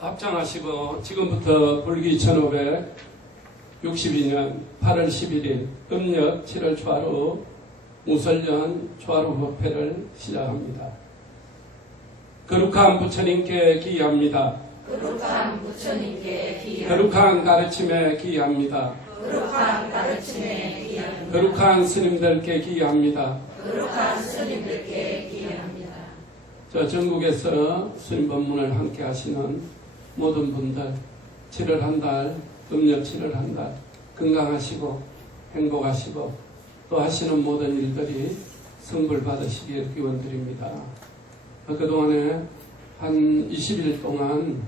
합장하시고 지금부터 불기 1562년 8월 11일 음력 7월 초하루 무설년 초하루 법회를 시작합니다. 거룩한 부처님께 기의합니다. 거룩한 부처님께 기의합니다. 거룩한 가르침에 기의합니다. 거룩한 가르침에 기의합니다. 거룩한 스님들께 기의합니다. 거룩한 스님들께 기의합니다. 저 전국에서 스님 법문을 함께 하시는 모든 분들 7월 한 달, 음력 7월 한 달 건강하시고 행복하시고 또 하시는 모든 일들이 성불 받으시길 기원드립니다. 그동안에 한 20일 동안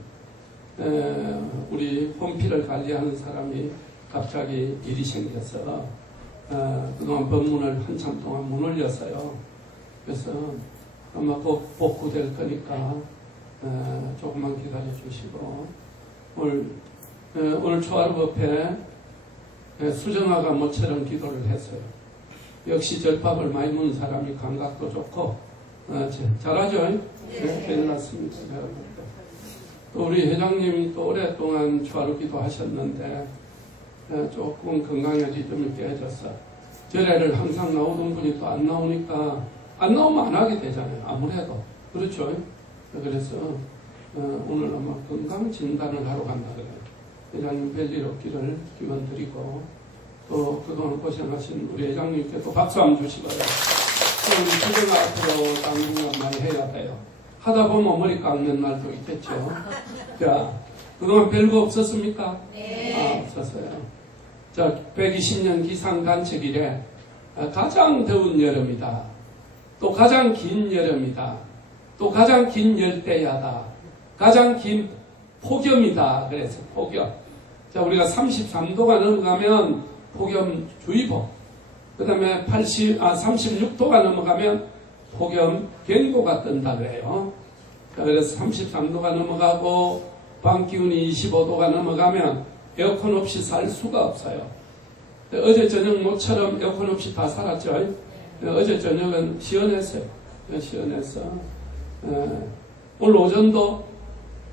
우리 홈피를 관리하는 사람이 갑자기 일이 생겨서 그동안 법문을 한참 동안 못 올렸어요. 그래서 아마 꼭 복구될 거니까 조금만 기다려 주시고 오늘 초하루 법회 수정아가 모처럼 기도를 했어요. 역시 절밥을 많이 먹는 사람이 감각도 좋고 잘하죠? 네, 괜찮았습니다. 또 우리 회장님이 또 오랫동안 초하루 기도하셨는데 조금 건강에 리듬이 깨져서 절에를 항상 나오던 분이 또 안 나오니까 안 나오면 안 하게 되잖아요. 아무래도 그렇죠. 그래서 오늘 아마 건강 진단을 하러 간다 그래요. 회장님 별일 없기를 기원드리고 또 그동안 고생하신 우리 회장님께 또 박수 한번 주시고요. 우리 주제가 앞으로 당분간 많이 해야 돼요. 하다 보면 머리 깎는 날도 있겠죠. 자, 그동안 별거 없었습니까? 네. 없었어요. 자, 120년 기상관측 이래 가장 더운 여름이다. 또 가장 긴 여름이다. 또 가장 긴 열대야다. 가장 긴 폭염이다. 그래서 폭염. 자, 우리가 33도가 넘어가면 폭염주의보. 그 다음에 36도가 넘어가면 폭염 경보가 뜬다 그래요. 자, 그래서 33도가 넘어가고 밤 기온이 25도가 넘어가면 에어컨 없이 살 수가 없어요. 어제 저녁 모처럼 에어컨 없이 다 살았죠. 어제 저녁은 시원했어요. 시원해서 오늘 오전도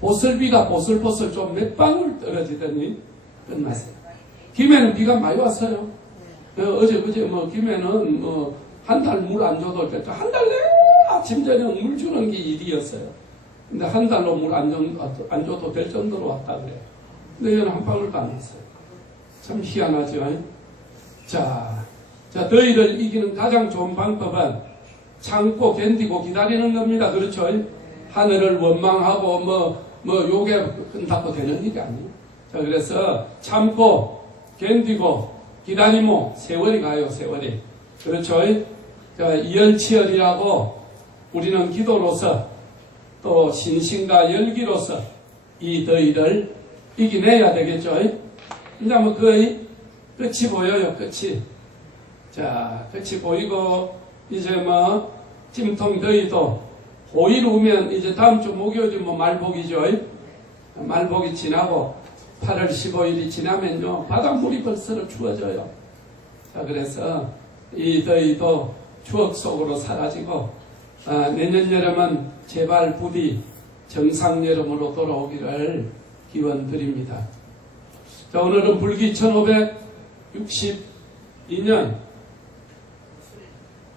보슬비가 보슬보슬 좀 몇 방울 떨어지더니 끝났어요. 김해는 비가 많이 왔어요. 어제 그제 김해는 한 달 물 안 줘도 됐죠. 한 달 내내 아침 저녁 물 주는 게 일이었어요. 근데 한 달로 물 안 줘도 될 정도로 왔다 그래요. 근데 얘는 한 방울도 안 왔어요. 참 희한하죠. 자, 더위를 이기는 가장 좋은 방법은 참고 견디고 기다리는 겁니다. 그렇죠? 하늘을 원망하고 요게 끝나고 되는 일이 아니에요. 자, 그래서 참고 견디고 기다리면 세월이 가요. 세월이. 그렇죠? 자, 이열치열이라고 우리는 기도로서 또 신심과 열기로서 이 더위를 이겨내야 되겠죠? 이제 거의 끝이 보여요. 끝이. 자, 끝이 보이고 이제 찜통 더위도 호일 오면 이제 다음 주 목요일이 말복이죠. 말복이 지나고 8월 15일이 지나면요 바닷물이 벌써 추워져요. 자, 그래서 이 더위도 추억 속으로 사라지고 내년 여름은 제발 부디 정상 여름으로 돌아오기를 기원드립니다. 자, 오늘은 불기 1562년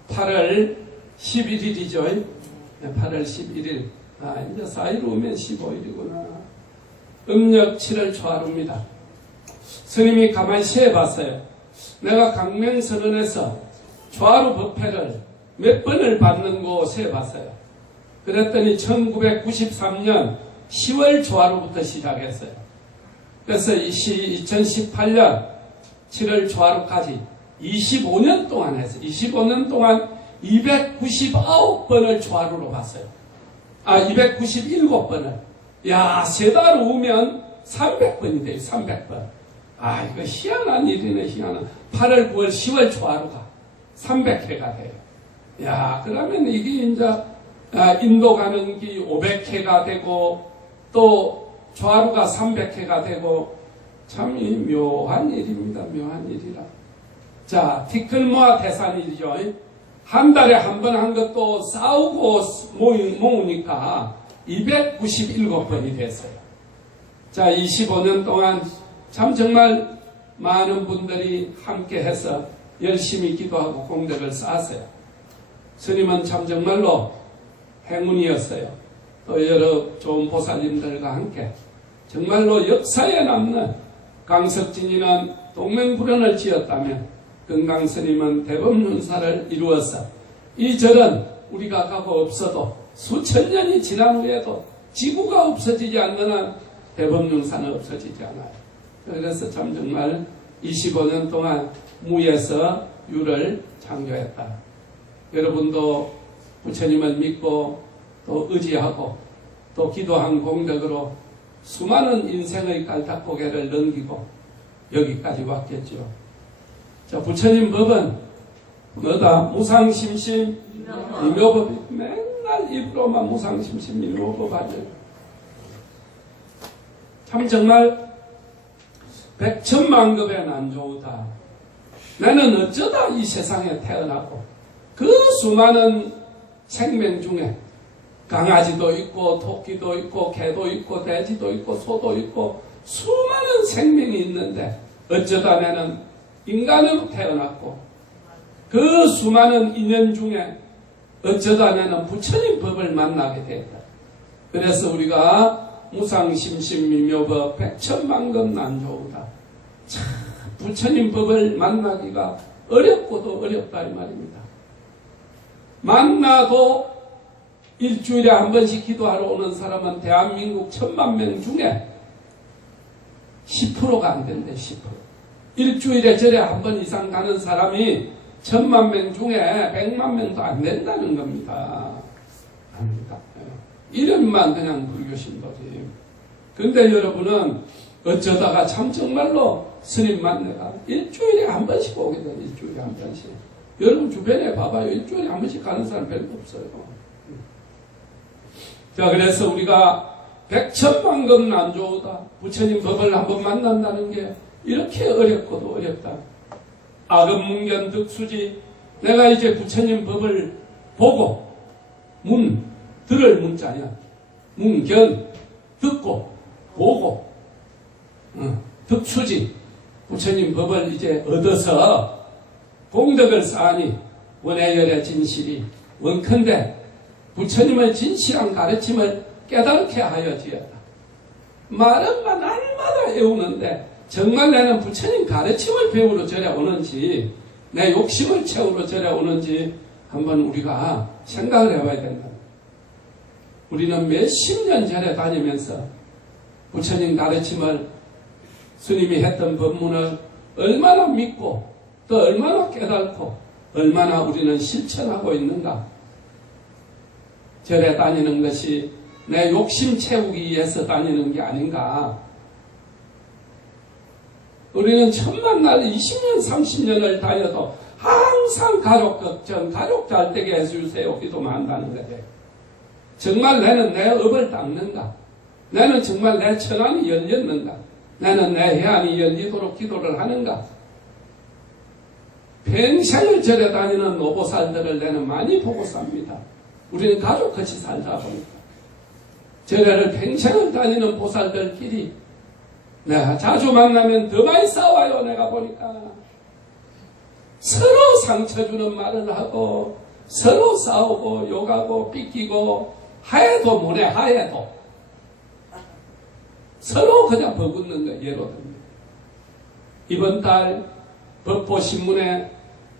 8월 11일이죠. 8월 11일. 이제 4일 오면 15일이구나. 음력 7월 초하루입니다. 스님이 가만히 세어봤어요. 내가 강명선언에서 초하루 법회를 몇 번을 받는고 세어봤어요. 그랬더니 1993년 10월 초하루부터 시작했어요. 그래서 2018년 7월 초하루까지 25년 동안 했어요. 25년 동안 299번을 초하루로 봤어요. 297번을. 야, 세 달 오면 300번이 돼요. 300번. 이거 희한한 일이네, 희한한. 8월, 9월, 10월 초하루가 300회가 돼요. 야, 그러면 이게 이제 인도 가는 길 500회가 되고 또 초하루가 300회가 되고 참 묘한 일입니다. 묘한 일이라. 자, 티끌모아 대산일이죠. 한 달에 한 번 한 것도 싸우고 모으니까 297번이 됐어요. 자, 25년 동안 참 정말 많은 분들이 함께 해서 열심히 기도하고 공덕을 쌓았어요. 스님은 참 정말로 행운이었어요. 또 여러 좋은 보살님들과 함께 정말로 역사에 남는 강석진이는 동맹불원을 지었다면 금강스님은 대법륜사를 이루어서 이 절은 우리가 가고 없어도 수천 년이 지난 후에도 지구가 없어지지 않는 한 대법륜사는 없어지지 않아요. 그래서 참 정말 25년 동안 무에서 유를 창조했다. 여러분도 부처님을 믿고 또 의지하고 또 기도한 공덕으로 수많은 인생의 깔딱고개를 넘기고 여기까지 왔겠죠. 자, 부처님 법은 뭐다? 무상심심 이묘법이 맨날 입으로만 무상심심 이묘법 하죠. 참 정말 백천만급의 난조우다. 나는 어쩌다 이 세상에 태어나고 그 수많은 생명 중에 강아지도 있고 토끼도 있고 개도 있고 돼지도 있고 소도 있고 수많은 생명이 있는데 어쩌다 나는 인간으로 태어났고 그 수많은 인연 중에 어쩌다 나는 부처님 법을 만나게 됐다. 그래서 우리가 무상심심미묘법 백천만급 난조우다. 참 부처님 법을 만나기가 어렵고도 어렵다 이 말입니다. 만나도 일주일에 한 번씩 기도하러 오는 사람은 대한민국 1000만 명 중에 10%가 안 된대. 10%. 일주일에 절에 한 번 이상 가는 사람이 1000만 명 중에 100만 명도 안 된다는 겁니다. 아닙니다. 이름만 그냥 불교신도지. 근데 여러분은 어쩌다가 참 정말로 스님 만나가 일주일에 한 번씩 오게 돼요. 일주일에 한 번씩. 여러분 주변에 봐봐요. 일주일에 한 번씩 가는 사람 별로 없어요. 자, 그래서 우리가 백천만급 난조우다. 부처님 법을 한번 만난다는 게 이렇게 어렵고도 어렵다. 아금문견 득수지. 내가 이제 부처님 법을 보고 들을 문자냐. 문견 듣고 보고 득수지. 부처님 법을 이제 얻어서 공덕을 쌓으니 원해열의 진실이 원컨대 부처님의 진실한 가르침을 깨닫게 하여 지었다. 말은 날마다 외우는데 정말 나는 부처님 가르침을 배우러 절에 오는지 내 욕심을 채우러 절에 오는지 한번 우리가 생각을 해봐야 된다. 우리는 몇십 년 절에 다니면서 부처님 가르침을 스님이 했던 법문을 얼마나 믿고 또 얼마나 깨닫고 얼마나 우리는 실천하고 있는가. 절에 다니는 것이 내 욕심 채우기 위해서 다니는 게 아닌가. 우리는 천만 날 20년 30년을 다녀도 항상 가족 걱정, 가족 잘 되게 해주세요 기도만 한다는 거지. 정말 나는 내 업을 닦는가. 나는 정말 내 천안이 열렸는가. 나는 내 해안이 열리도록 기도를 하는가. 평생을 절에 다니는 노보살들을 나는 많이 보고 삽니다. 우리는 가족같이 살다 보니까. 절에를 평생을 다니는 보살들끼리 내가 자주 만나면 더 많이 싸워요. 내가 보니까. 서로 상처 주는 말을 하고 서로 싸우고 욕하고 삐끼고 하에도 못해. 하에도. 서로 그냥 버붙는 거예요. 예로 들면. 이번 달 법보신문에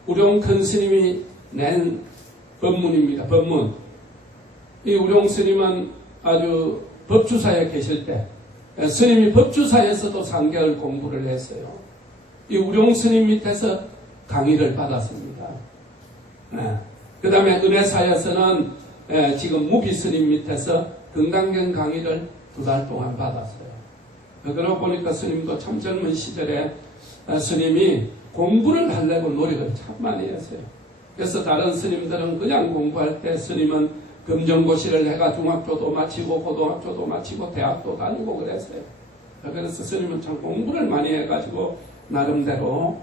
우룡 큰 스님이 낸 법문입니다. 법문. 이 우룡 스님은 아주 법주사에 계실 때 스님이 법주사에서도 3개월 공부를 했어요. 이 우룡 스님 밑에서 강의를 받았습니다. 그 다음에 은혜사에서는 지금 무비 스님 밑에서 금강경 강의를 2달 동안 받았어요. 그러고 보니까 스님도 참 젊은 시절에 스님이 공부를 하려고 노력을 참 많이 했어요. 그래서 다른 스님들은 그냥 공부할 때 스님은 금정고시를 해가 중학교도 마치고 고등학교도 마치고 대학도 다니고 그랬어요. 그래서 스님은 참 공부를 많이 해가지고 나름대로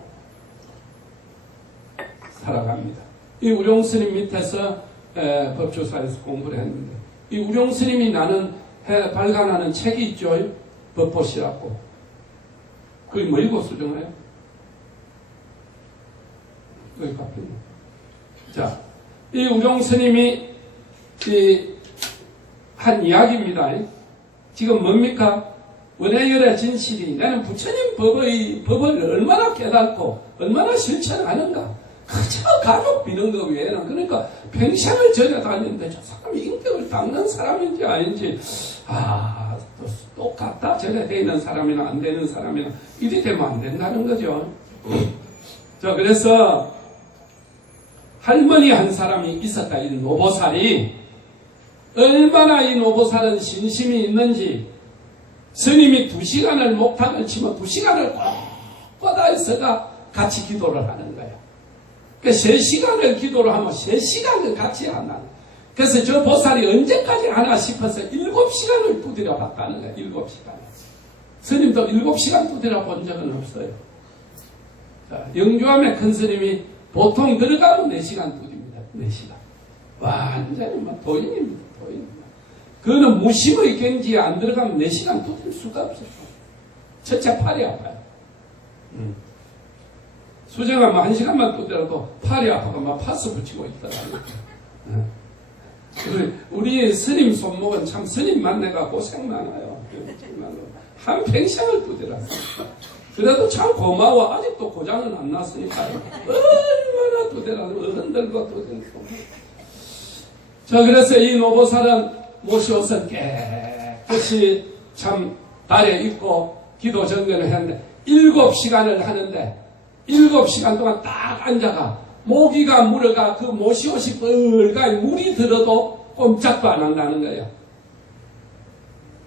살아갑니다. 이 우룡 스님 밑에서 법조사에서 공부를 했는데 이 우룡 스님이 나는 발간하는 책이 있죠. 법보시라고. 그게 뭐이고 수정해요? 그게 갚이네. 자, 이 우종 스님이 한 이야기입니다. 지금 뭡니까? 원해열의 진실이 나는 부처님 법을 얼마나 깨닫고 얼마나 실천하는가. 그저 가족 비는 거 외에는. 그러니까 평생을 전해다니는데 저 사람이 인격을 닦는 사람인지 아닌지 똑같다. 전해되는 사람이나 안 되는 사람이나 이리 되면 안 된다는 거죠. 자, 그래서 할머니 한 사람이 있었다. 이 노보살이 얼마나 이 노보살은 신심이 있는지 스님이 2시간을 목탁을 치면 2시간을 꼭 뻗어있어가 같이 기도를 하는 거예요. 그러니까 3시간을 기도를 하면 3시간을 같이 한다. 그래서 저 보살이 언제까지 하나 싶어서 7시간을 두드려 봤다는 거예요. 7시간. 스님도 7시간 두드려 본 적은 없어요. 자, 영주함의 큰 스님이 보통 들어가면 4시간 두드립니다. 4시간. 완전히 도인입니다. 도인입니다. 그거는 무심의 경지에 안 들어가면 4시간 두드릴 수가 없어요. 첫째 팔이 아파요. 수정하면 1시간만 두드려도 팔이 아파서 막 파스 붙이고 있더라고요. 우리 스님 손목은 참 스님만 내가 고생 많아요. 한 평생을 두드렸어요. 그래도 참 고마워. 아직도 고장은 안 났으니까요. 얼마나 두드려서 어른들도 두드리고. 자, 그래서 이 노보살은 모시옷은 깨끗이 참 달에 입고 기도 정전을 했는데 7시간을 하는데 7시간 동안 딱 앉아가 모기가 물어가 그 모시옷이 뻘가에 물이 들어도 꼼짝도 안 한다는 거예요.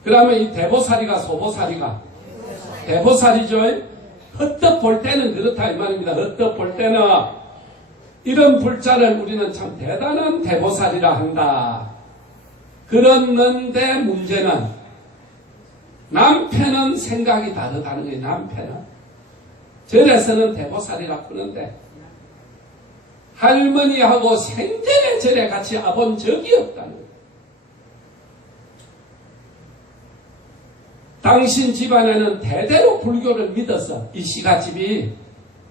그러면 이 대보살이가 소보살이가 대보살이죠. 헛떡 볼 때는 그렇다 이 말입니다. 헛떡 볼 때는 이런 불자를 우리는 참 대단한 대보살이라 한다. 그랬는데 문제는 남편은 생각이 다르다는 거예요. 남편은 절에서는 대보살이라 그러는데 할머니하고 생전에 절에 같이 와본 적이 없다는 거예요. 당신 집안에는 대대로 불교를 믿어서 이 시가집이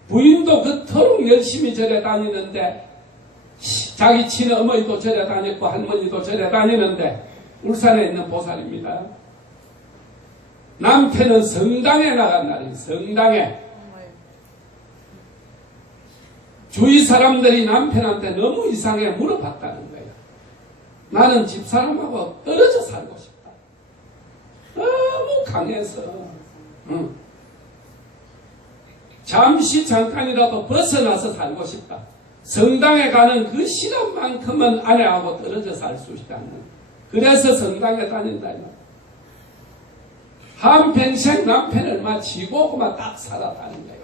부인도 그토록 열심히 절에 다니는데 자기 친어머니도 절에 다녔고 할머니도 절에 다니는데 울산에 있는 보살입니다. 남편은 성당에 나간 날이에요. 성당에. 주위 사람들이 남편한테 너무 이상해 물어봤다는 거예요. 나는 집사람하고 떨어져 살고 싶다. 너무 강해서. 잠깐이라도 벗어나서 살고 싶다. 성당에 가는 그 시간만큼은 아내하고 떨어져 살 수 있다는. 그래서 성당에 다닌다. 한평생 남편을 막 지고 그만 딱 살아가는 거예요.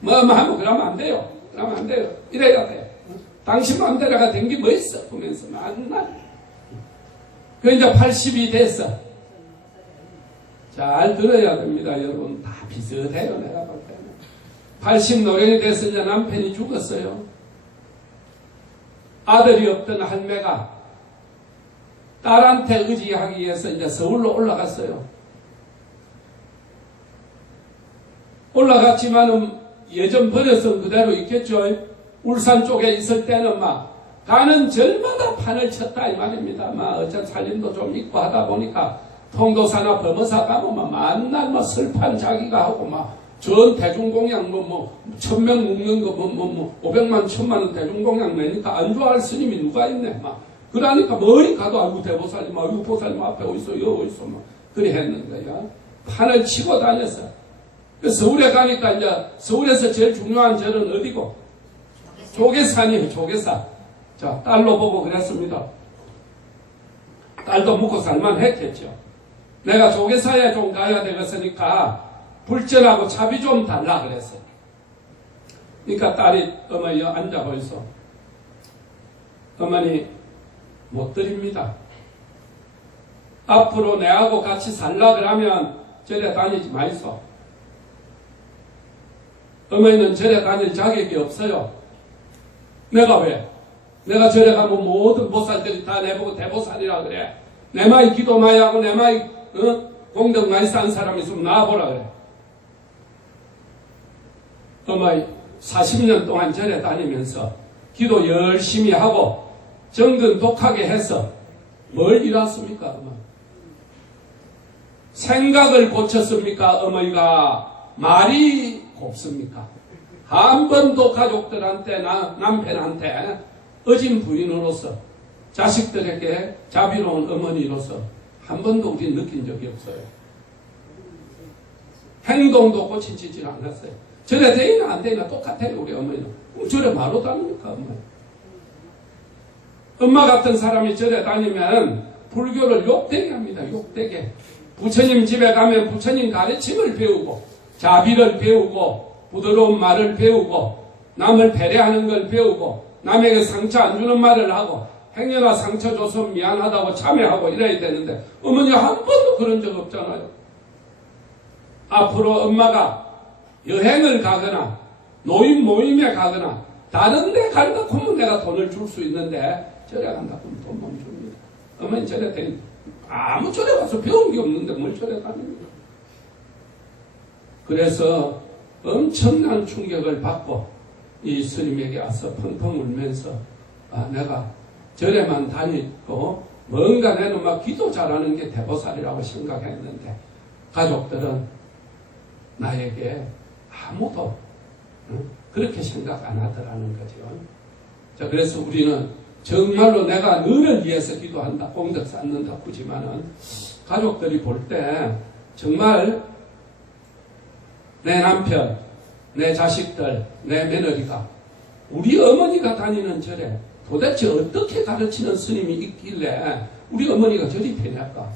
뭐 하면 그러면 안 돼요. 그러면 안 돼요. 이래야 돼. 당신 마음대로가 된 게 뭐 있어? 보면서 만날. 그 이제 80이 됐어. 잘 들어야 됩니다, 여러분. 다 비슷해요, 내가 볼 때는. 80 노령이 돼서 이제 남편이 죽었어요. 아들이 없던 할매가 딸한테 의지하기 위해서 이제 서울로 올라갔어요. 올라갔지만은 예전 버려서 그대로 있겠죠. 울산 쪽에 있을 때는 막 가는 절마다 판을 쳤다 이 말입니다. 막 어쩐 살림도 좀 있고 하다 보니까 통도사나 범어사 가면 막 만날 막 설판 자기가 하고 막 전 대중공양 1000명 묵는 거 500만 1000만원 대중공양 내니까 안 좋아할 스님이 누가 있네 막 그러니까 머리 가도 아이고 대보살님 아이고 보살님 앞에 어디서 여기 어디서 막 그래 했는 거야. 판을 치고 다녔어. 서울에 가니까 이제 서울에서 제일 중요한 절은 어디고? 조계산이에요. 조계산. 자, 딸로 보고 그랬습니다. 딸도 묵고 살만 했겠죠. 내가 조계사에 좀 가야 되겠으니까 불전하고 차비 좀 달라 그랬어요. 그러니까 딸이 어머니 앉아보이소. 어머니 못 드립니다. 앞으로 내하고 같이 살라 그러면 절에 다니지 마이소. 어머니는 절에 다닐 자격이 없어요. 내가 왜? 내가 절에 가면 모든 보살들이 다 내보고 대보살이라 그래. 내 마이 기도 많이 하고 내 마이 공덕 많이 쌓은 사람 있으면 나와보라 그래. 어머 40년 동안 절에 다니면서 기도 열심히 하고 정근 독하게 해서 뭘 이뤘습니까? 어머. 생각을 고쳤습니까? 어머니가 말이 곱습니까? 한 번도 가족들한테 남편한테 어진 부인으로서 자식들에게 자비로운 어머니로서 한 번도 우리 느낀 적이 없어요. 행동도 고치지 않았어요. 저래 되나 안 되나 똑같아요. 우리 어머니는. 저래 말로 다닙니까? 엄마 같은 사람이 절에 다니면 불교를 욕되게 합니다. 욕되게. 부처님 집에 가면 부처님 가르침을 배우고 자비를 배우고 부드러운 말을 배우고 남을 배려하는 걸 배우고 남에게 상처 안 주는 말을 하고 행여나 상처 줘서 미안하다고 참여하고 이래야 되는데 어머니가 한 번도 그런 적 없잖아요. 앞으로 엄마가 여행을 가거나 노인 모임에 가거나 다른 데 간다 하면 내가 돈을 줄 수 있는데 절에 간다 하면 돈 못 줍니다. 어머니 절에 다니 아무 절에 가서 배운 게 없는데 뭘 절에 다닙니까? 그래서 엄청난 충격을 받고 이 스님에게 와서 펑펑 울면서 내가 절에만 다니고 뭔가 내는 막 기도 잘하는 게 대보살이라고 생각했는데 가족들은 나에게 아무도 그렇게 생각 안 하더라는 거죠. 자, 그래서 우리는 정말로 내가 너를 위해서 기도한다,功德 쌓는다 하지만은 가족들이 볼 때 정말 내 남편, 내 자식들, 내 며느리가 우리 어머니가 다니는 절에 도대체 어떻게 가르치는 스님이 있길래 우리 어머니가 저리 편할까?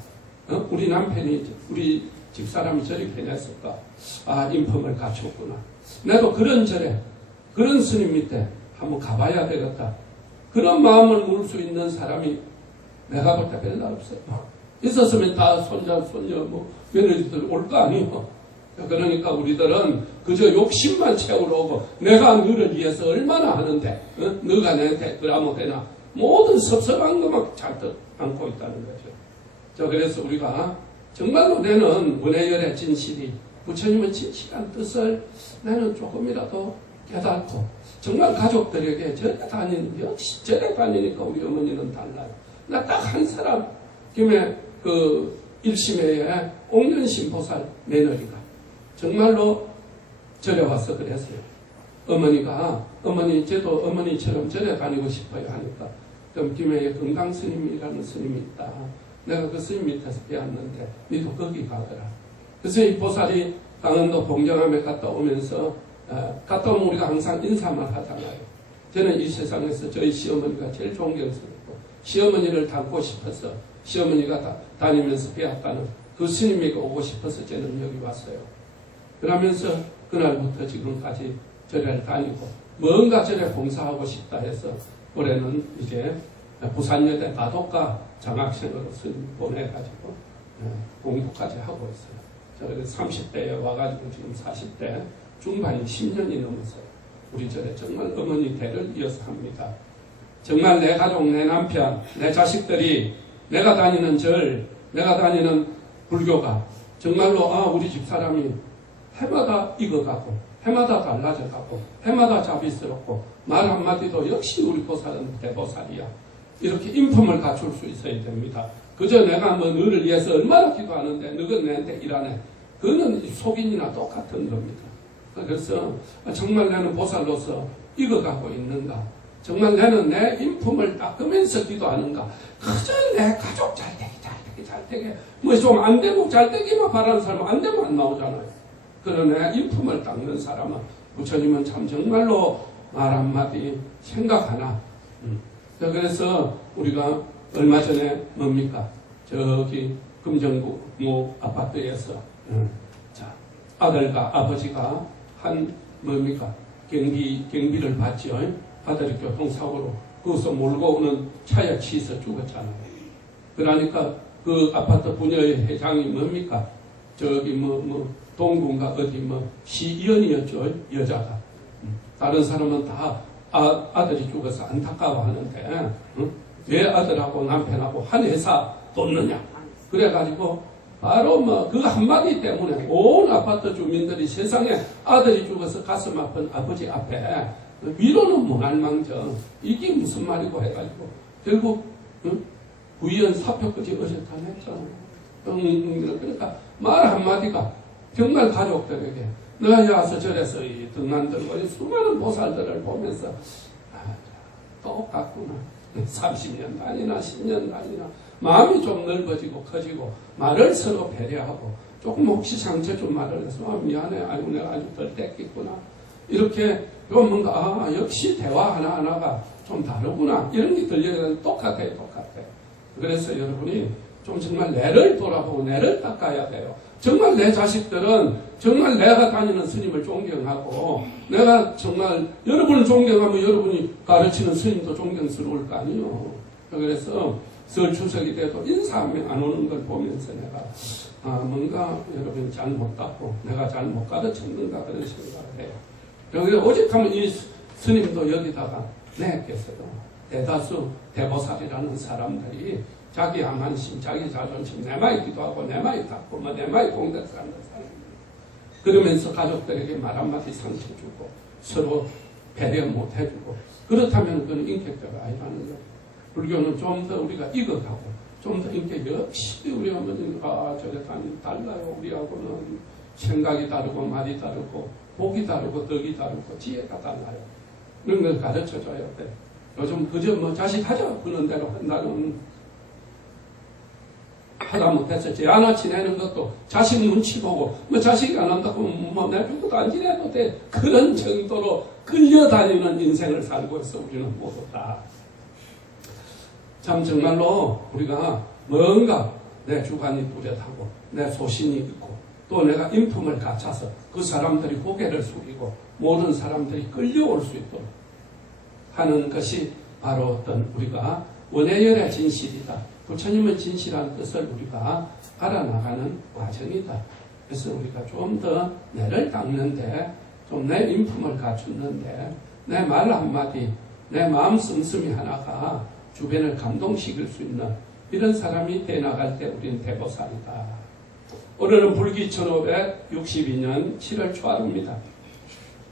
우리 남편이, 우리 집사람이 저리 편했을까? 인품을 갖췄구나. 나도 그런 절에, 그런 스님 밑에 한번 가봐야 되겠다. 그런 마음을 물 수 있는 사람이 내가 볼 때 별로 없어요. 있었으면 다 손자, 손녀, 며느리들 올 거 아니에요. 그러니까 우리들은 그저 욕심만 채우러 오고 내가 너를 위해서 얼마나 하는데 너가 내한테 그러면 되나 모든 섭섭한 것만 잔뜩 안고 있다는 거죠. 자, 그래서 우리가 정말로 나는 원해열의 진실이 부처님의 진실한 뜻을 나는 조금이라도 깨닫고 정말 가족들에게 절에 다니는 역시 절에 다니니까 우리 어머니는 달라요. 나 딱 한 사람 김에 그 일심회의 옥년신 보살 며느리가 정말로 절에 와서 그랬어요. 어머니 저도 어머니처럼 절에 다니고 싶어요 하니까 그럼 김해에 건강스님이라는 스님이 있다. 내가 그 스님 밑에서 배웠는데 니도 거기 가거라. 그래서 이 보살이 강원도 봉정암에 갔다 오면서 갔다 오면 우리가 항상 인사만 하잖아요. 저는 이 세상에서 저희 시어머니가 제일 존경스럽고 시어머니를 닮고 싶어서 시어머니가 다니면서 배웠다는 그 스님에게 오고 싶어서 저는 여기 왔어요. 그러면서 그날부터 지금까지 절에를 다니고 뭔가 절에 봉사하고 싶다 해서 올해는 이제 부산여대 가독과 장학생으로 스님 보내가지고 공부까지 하고 있어요. 그래서 30대에 와가지고 지금 40대 중반이 10년이 넘었어요. 우리 절에 정말 어머니 대를 이어서 합니다. 정말 내 가족, 내 남편, 내 자식들이 내가 다니는 절, 내가 다니는 불교가 정말로 우리 집사람이 해마다 익어가고 해마다 달라져가고 해마다 자비스럽고 말 한마디도 역시 우리 보살은 대보살이야. 이렇게 인품을 갖출 수 있어야 됩니다. 그저 내가 너를 위해서 얼마나 기도하는데 너가 내한테 일하네. 그거는 속인이나 똑같은 겁니다. 그래서 정말 나는 보살로서 익어가고 있는가? 정말 나는 내 인품을 닦으면서 기도하는가? 그저 내 가족 잘되게 뭐 좀 안 되고 잘되기만 바라는 사람은 안 되면 안 나오잖아요. 그러나 인품을 닦는 사람은 부처님은 참 정말로 말 한마디 생각 하나. 그래서 우리가 얼마 전에 뭡니까? 저기 금정구 아파트에서 아들과 아버지가 한 뭡니까? 경비를 받죠. 아들이 교통사고로 거기서 몰고 오는 차에 치서 죽었잖아요. 그러니까 그 아파트 분야의 회장이 뭡니까? 저기 동군가 어디 시의원이었죠. 여자가. 다른 사람은 다 아들이 죽어서 안타까워하는데 왜 아들하고 남편하고 한 회사 뒀느냐. 그래가지고 바로 뭐 그 한마디 때문에 온 아파트 주민들이 세상에 아들이 죽어서 가슴 아픈 아버지 앞에 위로는 못할망정 이게 무슨 말이고 해가지고 결국 부의원 사표까지 어제 다 냈잖아요. 그러니까 말 한마디가 정말 가족들에게 너희 와서 저래서 이 등만 들고 수많은 보살들을 보면서 똑같구나. 30년 단이나 10년 단이나 마음이 좀 넓어지고 커지고 말을 서로 배려하고 조금 혹시 상처 좀 말을 해서 미안해 아이고 내가 아주 덜 뗐겠구나 이렇게 좀 뭔가 역시 대화 하나하나가 좀 다르구나 이런 게 들려야 똑같아요. 그래서 여러분이 좀 정말 내를 돌아보고 내를 닦아야 돼요. 정말 내 자식들은 정말 내가 다니는 스님을 존경하고 내가 정말 여러분을 존경하면 여러분이 가르치는 스님도 존경스러울 거 아니에요. 그래서 설 추석이 돼도 인사 한 명 안 오는 걸 보면서 내가 뭔가 여러분이 잘 못 닦고 내가 잘 못 가르쳤는가 그런 생각을 해요. 그래서 오직하면 이 스님도 여기다가 내겠어요. 대다수 대보살이라는 사람들이 자기 양한심, 자기 자존심, 내 마이 기도하고 내 마이 닦고 뭐 내 마이 공덕하는 사람들. 그러면서 가족들에게 말 한마디 상처 주고 서로 배려 못 해주고 그렇다면 그건 인격자가 아니라는 거예요. 불교는 좀 더 우리가 익어가고 좀 더 인격 역시 우리 어머니가 저래 달라요. 우리하고는 생각이 다르고 말이 다르고 복이 다르고 덕이 다르고 지혜가 달라요. 그런 걸 가르쳐줘야 돼. 요즘 그저 뭐 자식 하자 그런 대로 한다는 하다 못해서 제 하나 지내는 것도 자식 눈치 보고 뭐 자식이 안 한다고 뭐 내 죽어도 안 지내도 돼 그런 정도로 끌려다니는 인생을 살고 있어 우리는 모두 다. 참 정말로 우리가 뭔가 내 주관이 뚜렷하고 내 소신이 있고 또 내가 인품을 갖춰서 그 사람들이 고개를 숙이고 모든 사람들이 끌려올 수 있도록 하는 것이 바로 어떤 우리가 원해열의 진실이다. 부처님의 진실한 뜻을 우리가 알아나가는 과정이다. 그래서 우리가 좀 더 내를 닦는데 좀 내 인품을 갖추는데 내 말 한마디 내 마음 씀씀이 하나가 주변을 감동시킬 수 있는 이런 사람이 되어나갈 때 우리는 대보살이다. 오늘은 불기 1562년 7월 초하루입니다.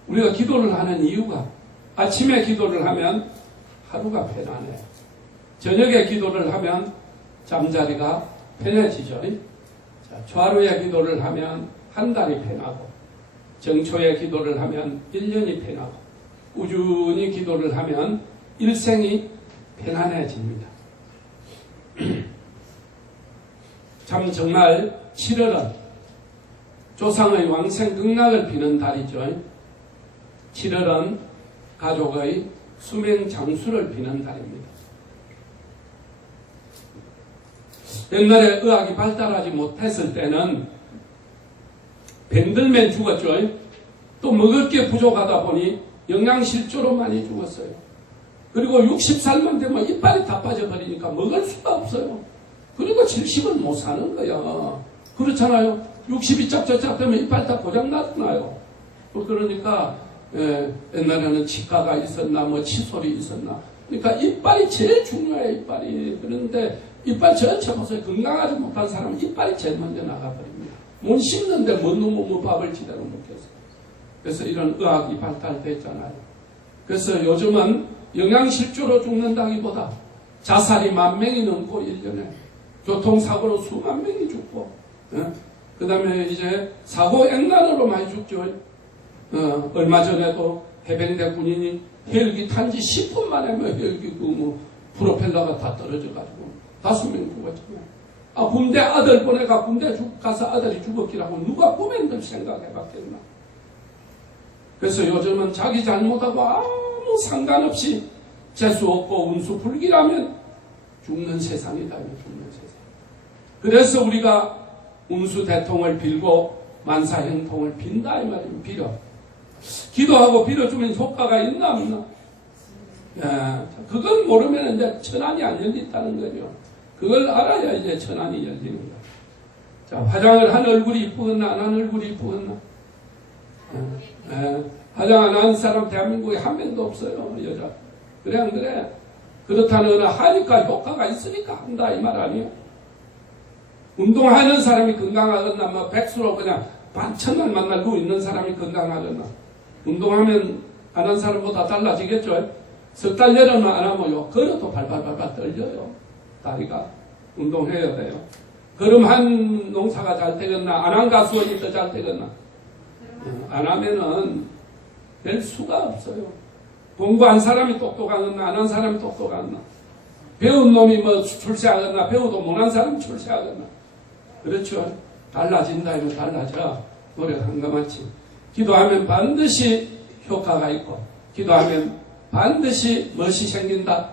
우리가 기도를 하는 이유가 아침에 기도를 하면 하루가 편안해요. 저녁에 기도를 하면 잠자리가 편해지죠. 자, 초하루에 기도를 하면 한 달이 편하고 정초에 기도를 하면 1년이 편하고 꾸준히 기도를 하면 일생이 편안해집니다. 참 정말 7월은 조상의 왕생 극락을 비는 달이죠. 7월은 가족의 수명 장수를 비는 달입니다. 옛날에 의학이 발달하지 못했을 때는 병들면 죽었죠. 또 먹을 게 부족하다 보니 영양실조로 많이 죽었어요. 그리고 60살만 되면 이빨이 다 빠져버리니까 먹을 수가 없어요. 그리고 70은 못 사는 거야. 그렇잖아요. 60이 짝짝짝 되면 이빨 다 고장나잖아요. 그러니까 옛날에는 치과가 있었나 뭐 칫솔이 있었나. 그러니까 이빨이 제일 중요해요. 이빨이. 그런데 이빨 전체 보세요. 건강하지 못한 사람은 이빨이 제일 먼저 나가버립니다. 못 씹는데 못 넘으면 밥을 제대로 먹겠어요. 그래서 이런 의학이 발달됐잖아요. 그래서 요즘은 영양실조로 죽는다기보다 자살이 10,000명이 넘고 1년에 교통사고로 수만 명이 죽고 그 다음에 이제 사고액난으로 많이 죽죠. 얼마 전에도 해병대 군인이 헬기 탄지 10분 만에 뭐 헬기 프로펠러가 다 떨어져가지고 5명 죽었잖아요. 군대 아들 보내가 군대 가서 아들이 죽었기라고 누가 꿈에도 생각해봤겠나. 그래서 요즘은 자기 잘못하고 아무 상관없이 재수 없고 운수 불기라면 죽는 세상이다. 죽는 세상. 그래서 우리가 운수 대통을 빌고 만사형통을 빈다 이 말이에요. 빌어. 기도하고 빌어주면 효과가 있나 없나? 그걸 모르면 이제 천안이 안 열린다는 거죠. 그걸 알아야 이제 천안이 열리는 거예요. 자, 화장을 한 얼굴이 이쁘겠나 안 한 얼굴이 이쁘겠나? 화장 안 한 사람 대한민국에 한 명도 없어요. 여자. 그래 안 그래? 그렇다는 하니까 효과가 있으니까 한다 이 말 아니에요? 운동하는 사람이 건강하겠나, 뭐 백수로 그냥 반천만 만날 고 있는 사람이 건강하겠나. 운동하면 안 한 사람보다 달라지겠죠. 석 달 내려는 안 하면요, 걸어도 발발발발 떨려요. 다리가. 운동해야 돼요. 그럼 한 농사가 잘 되겠나, 안 한 가수원이 더 잘 되겠나. 안 하면은 될 수가 없어요. 공부한 사람이 똑똑하겠나, 안 한 사람이 똑똑하겠나. 배운 놈이 뭐 출세하겠나, 배우도 못한 사람이 출세하겠나. 그렇죠. 달라진다 이거 달라져. 노력한 것만치. 기도하면 반드시 효과가 있고, 기도하면 반드시 멋이 생긴다.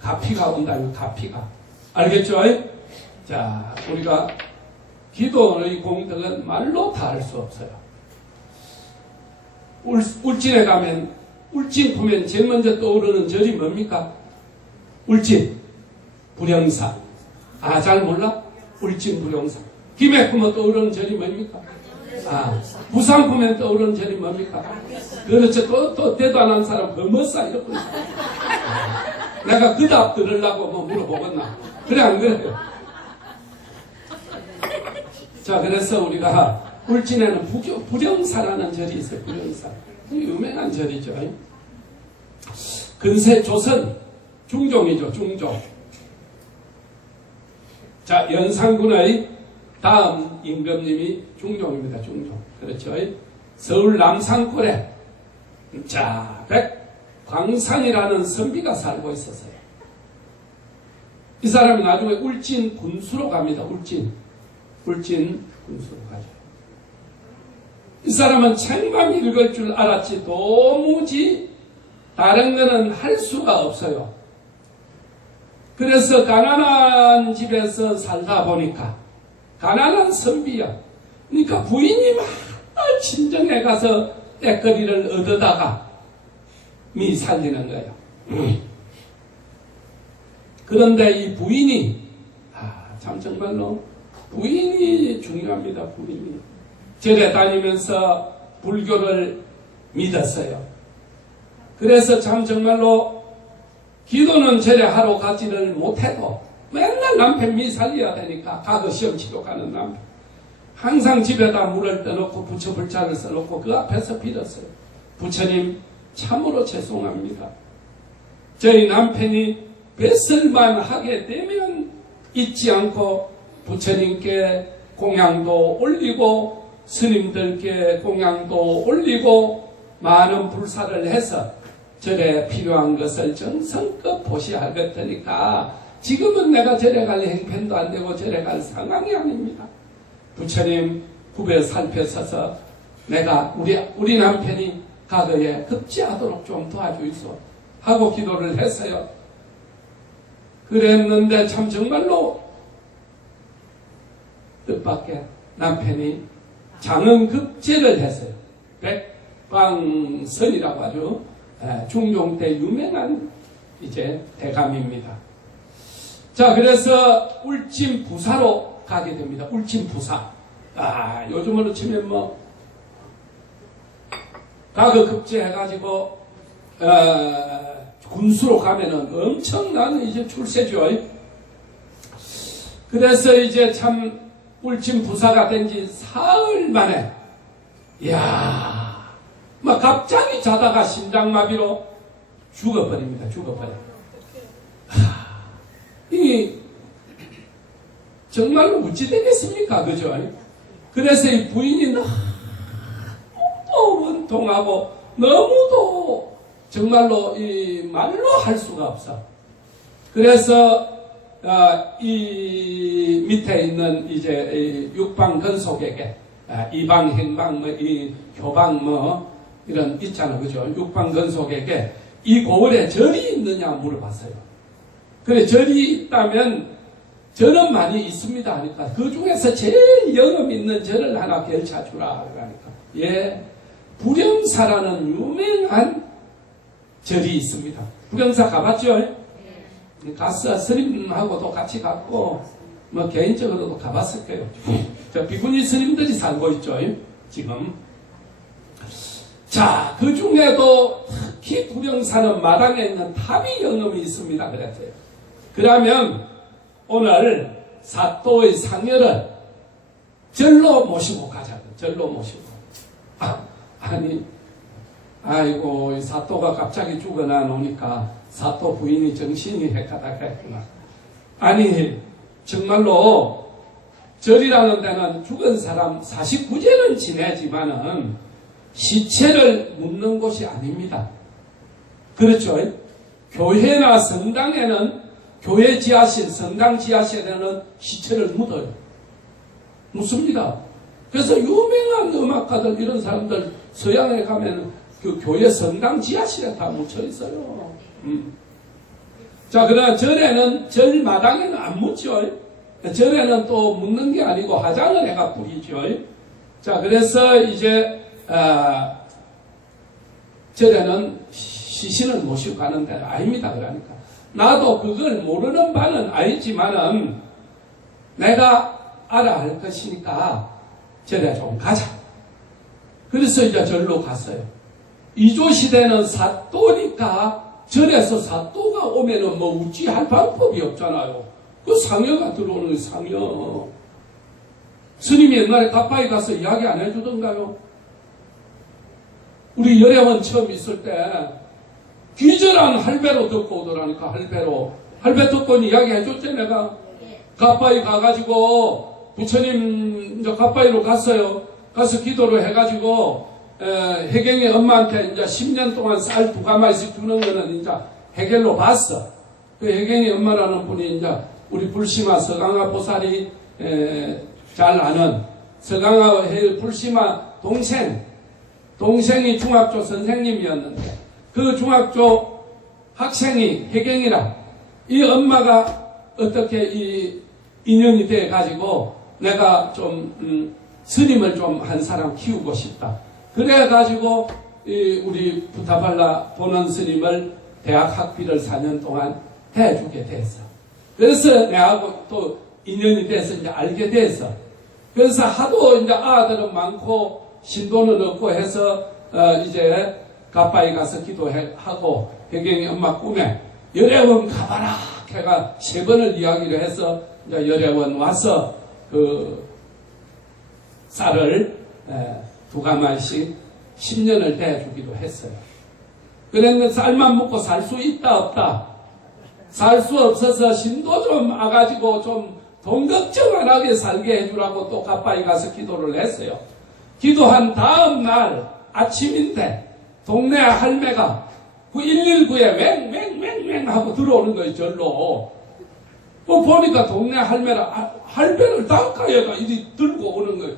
가피가 온다 이거 가피가. 알겠죠? 자, 우리가 기도의 공덕은 말로 다 할 수 없어요. 울진에 가면 울진 보면 제일 먼저 떠오르는 절이 뭡니까? 울진 불영사. 아, 잘 몰라? 울진 불영사. 김해 보면 떠오르는 절이 뭡니까? 아, 부산 보면 떠오르는 절이 뭡니까? 그렇죠. 또 대도 안 한 사람 범어싸 이렇게. 내가 그 답 들으려고 뭐 물어보겠나? 그래 안 그래요? 자, 그래서 우리가 울진에는 불영사라는 절이 있어요. 불영사. 유명한 절이죠. 근세 조선 중종이죠. 중종. 자, 연산군의 다음 임금님이 중종입니다. 중종. 그렇죠. 서울 남산골에 자, 백광산이라는 선비가 살고 있었어요. 이 사람이 나중에 울진 군수로 갑니다. 울진 군수로 가죠. 이 사람은 책만 읽을 줄 알았지 도무지 다른 거는 할 수가 없어요. 그래서 가난한 집에서 살다 보니까 가난한 선비야. 그러니까 부인이 맨날 친정에 가서 때거리를 얻어다가 미 살리는 거예요. 그런데 이 부인이 참 정말로 부인이 중요합니다. 부인이 절에 다니면서 불교를 믿었어요. 그래서 참 정말로 기도는 절에 하러 가지를 못해도 맨날 남편 미 살려야 되니까 가거 시험 치러 가는 남편 항상 집에다 물을 떠놓고 부처 불자를 써놓고 그 앞에서 빌었어요. 부처님 참으로 죄송합니다. 저희 남편이 뱃설만 하게 되면 잊지 않고 부처님께 공양도 올리고 스님들께 공양도 올리고 많은 불사를 해서 절에 필요한 것을 정성껏 보시할 것 테니까 지금은 내가 절에 갈 행편도 안 되고 절에 갈 상황이 아닙니다. 부처님 후배 살펴서서 내가 우리 남편이 가거에 급제하도록 좀 도와주이소 하고 기도를 했어요. 그랬는데 참 정말로 뜻밖의 남편이 장흥급제를 했어요. 백광선이라고 하죠. 중종 때 유명한 이제 대감입니다. 자, 그래서 울진 부사로 가게 됩니다. 울진 부사. 요즘으로 치면 뭐 가거급제 해가지고 군수로 가면은 엄청난 이제 출세죠. 그래서 이제 참 울진 부사가 된 지 사흘 만에, 막 갑자기 자다가 심장마비로 죽어버립니다. 이 정말로 어찌 되겠습니까? 그죠? 그래서 이 부인이 너무도 원통하고 너무도 정말로 이 말로 할 수가 없어. 그래서 이 밑에 있는 이제 육방 근속에게 이방 행방 이 교방 이런 있잖아, 그죠? 육방 근속에게 이 고을에 절이 있느냐 물어봤어요. 그래, 절이 있다면 절은 많이 있습니다 하니까 그 중에서 제일 영업 있는 절을 하나 결차주라 그러니까 불영사라는 유명한 절이 있습니다. 불영사 가봤죠? 가서 스님하고도 같이 갔고 뭐 개인적으로도 가봤을 거예요. 저 비구니 스님들이 살고 있죠 지금. 자, 그 중에도 특히 불영사는 마당에 있는 탑이 영음이 있습니다. 그랬어요. 그러면 오늘 사또의 상여를 절로 모시고 가자고. 절로 모시고. 아니, 아이고, 이 사또가 갑자기 죽어나 놓으니까 사또 부인이 정신이 해가닥했구나. 아니, 정말로 절이라는 데는 죽은 사람 49제는 지내지만은 시체를 묻는 곳이 아닙니다. 그렇죠? 교회나 성당에는, 교회 지하실, 성당 지하실에는 시체를 묻어요. 묻습니다. 그래서 유명한 음악가들, 이런 사람들 서양에 가면 그 교회 성당 지하실에 다 묻혀 있어요. 자, 그러나 절에는, 절마당에는 안 묻죠. 절에는 또 묻는 게 아니고 화장을 해가 뿌리죠. 자, 그래서 이제, 절에는 시신을 모시고 가는 데는 아닙니다. 그러니까. 나도 그걸 모르는 바는 알지만은 내가 알아야 할 것이니까 절에 좀 가자. 그래서 이제 절로 갔어요. 이조시대는 사또니까 절에서 사또가 오면은 뭐 우찌할 방법이 없잖아요. 그 상여가 들어오는 상여. 스님이 옛날에 가빠이 가서 이야기 안 해주던가요? 우리 열애원 처음 있을 때 기절한 할배로 듣고 오더라니까. 할배 듣고 이야기 해줬지 내가. 가빠이 가가지고 부처님 이제 가빠이로 갔어요. 가서 기도를 해가지고 해경이 엄마한테 이제 10년 동안 쌀 2가마씩 주는 거는 이제 해결로 봤어. 그 해경이 엄마라는 분이 이제 우리 불심아 서강화 보살이 잘 아는 서강화 불심아 동생이 중학교 선생님이었는데 그 중학교 학생이 해경이라 이 엄마가 어떻게 이 인연이 돼 가지고 내가 좀 스님을 좀 한 사람 키우고 싶다. 그래 가지고 우리 부타발라 보는 스님을 대학 학비를 4년 동안 해주게 됐어. 그래서 내하고 또 인연이 돼서 이제 알게 됐어. 그래서 하도 이제 아들은 많고 신도는 없고 해서 이제 가빠이 가서 기도하고 해경이 엄마 꿈에 열애원 가봐라 걔가 3번을 이야기를 해서 이제 열애원 와서 그 쌀을 2가마씩 10년을 대주기도 했어요. 그랬는데 쌀만 먹고 살 수 있다 없다? 살 수 없어서 신도 좀 와가지고 좀 돈 걱정 안 하게 살게 해주라고 또 가빠이 가서 기도를 했어요. 기도한 다음 날 아침인데 동네 할매가 그 119에 맹맹맹맹 하고 들어오는 거예요. 절로. 보니까 동네 할배를 닦아야가 이리 들고 오는 거예요.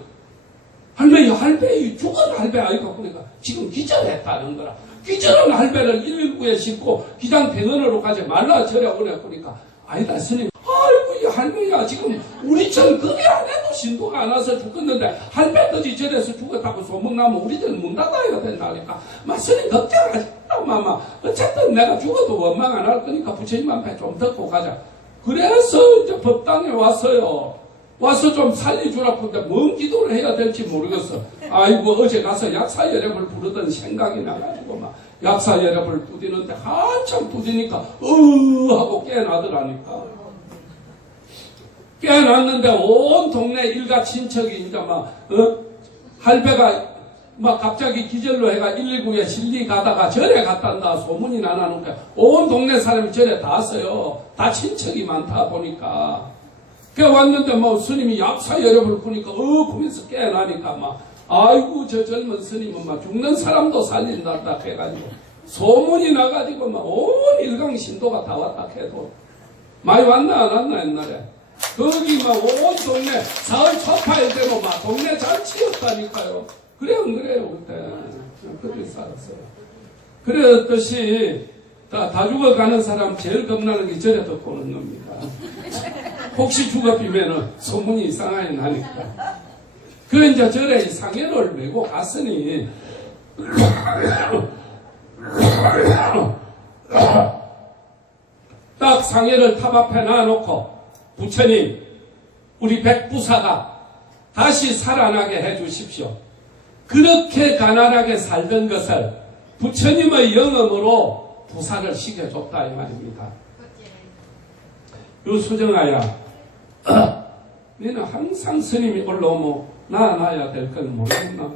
할배 죽은 할배 아이가 보니까 지금 기절했다는 거라. 기절한 할배를 119에 싣고 기장 병원으로 가지 말라 절에 오래 보니까 아니다 스님. 아이고 이 할배야 지금 우리 절 급여 안 해도 신도가 안 와서 죽었는데 할배까지 절에서 죽었다고 소문나면 우리 절 문 닫아야 된다니까. 스님 걱정하지 마. 어쨌든 내가 죽어도 원망 안 할 거니까 부처님 앞에 좀 듣고 가자. 그래서 이제 법당에 왔어요. 와서 좀 살려주라고 근데 뭔 기도를 해야 될지 모르겠어. 아이고 어제 가서 약사여렵을 부르던 생각이 나가지고 막 약사여렵을 부디는데 한참 부디니까 하고 깨나더라니까. 깨났는데 온 동네 일가 친척이 이제 할배가 갑자기 기절로 해가 119에 실리 가다가 절에 갔단다 소문이 나나는데 온 동네 사람이 절에 다 왔어요. 다 친척이 많다 보니까. 그 왔는데 스님이 약사여렵을 보니까 보면서 깨나니까 아이고 저 젊은 스님은 죽는 사람도 살린다 해가지고 소문이 나가지고 온 일강 신도가 다 왔다 해도 많이 왔나 안 왔나 옛날에 거기 온 동네 사흘 초파일 되고 동네 잔치였다니까요. 그래 안 그래요 그때 그렇게 살았어요. 그랬듯이 다 죽어가는 사람 제일 겁나는 게 절에 듣고 오는 겁니다. 혹시 죽어비면은 소문이 이상하게 나니까. 그 이제 절에 상해를 메고 갔으니 딱 상해를 탑 앞에 놔놓고 부처님 우리 백부사가 다시 살아나게 해주십시오. 그렇게 가난하게 살던 것을 부처님의 영험으로 부사를 시켜줬다 이 말입니다. 요 수정아야 너는 항상 스님이 올라오면 나아야 될 건 모르겠나?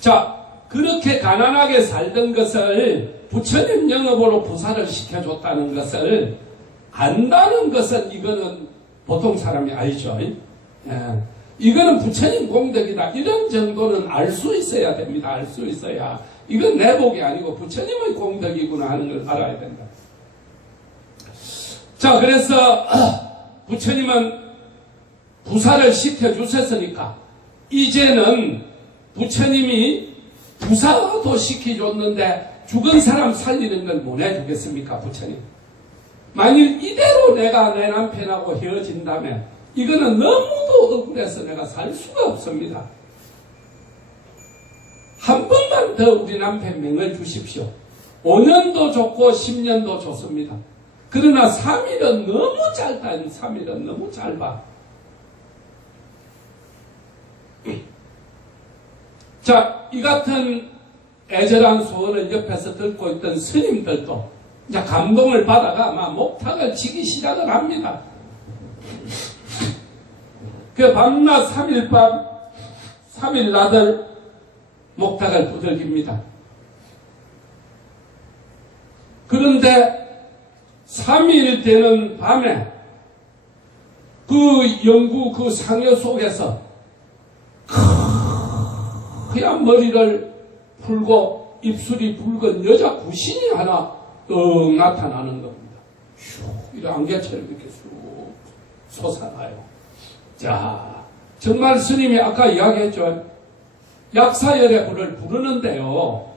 자, 그렇게 가난하게 살던 것을 부처님 영업으로 부사를 시켜줬다는 것을 안다는 것은 이거는 보통 사람이 알죠. 예. 이거는 부처님 공덕이다. 이런 정도는 알 수 있어야 됩니다. 알 수 있어야. 이건 내 복이 아니고 부처님의 공덕이구나 하는 걸 알아야 된다. 자, 그래서 부처님은 부사를 시켜주셨으니까 이제는 부처님이 부사도 시켜줬는데 죽은 사람 살리는 걸 못 해주겠습니까? 부처님. 만일 이대로 내가 내 남편하고 헤어진다면 이거는 너무도 억울해서 내가 살 수가 없습니다. 한 번만 더 우리 남편 명을 주십시오. 5년도 좋고 10년도 좋습니다. 그러나 3일은 너무 짧다. 3일은 너무 짧아. 자, 이 같은 애절한 소원을 옆에서 듣고 있던 스님들도 이제 감동을 받아가 막 목탁을 치기 시작을 합니다. 그 밤낮 3일 밤, 3일 낮을 목탁을 두들깁니다. 그런데 3일 되는 밤에 그 영구 그 상여 속에서 하얀 머리를 풀고 입술이 붉은 여자 구신이 하나 떡 나타나는 겁니다. 슉, 이런 안개처럼 이렇게 쑥 솟아나요. 자, 정말 스님이 아까 이야기했죠. 약사열의 불을 부르는데요.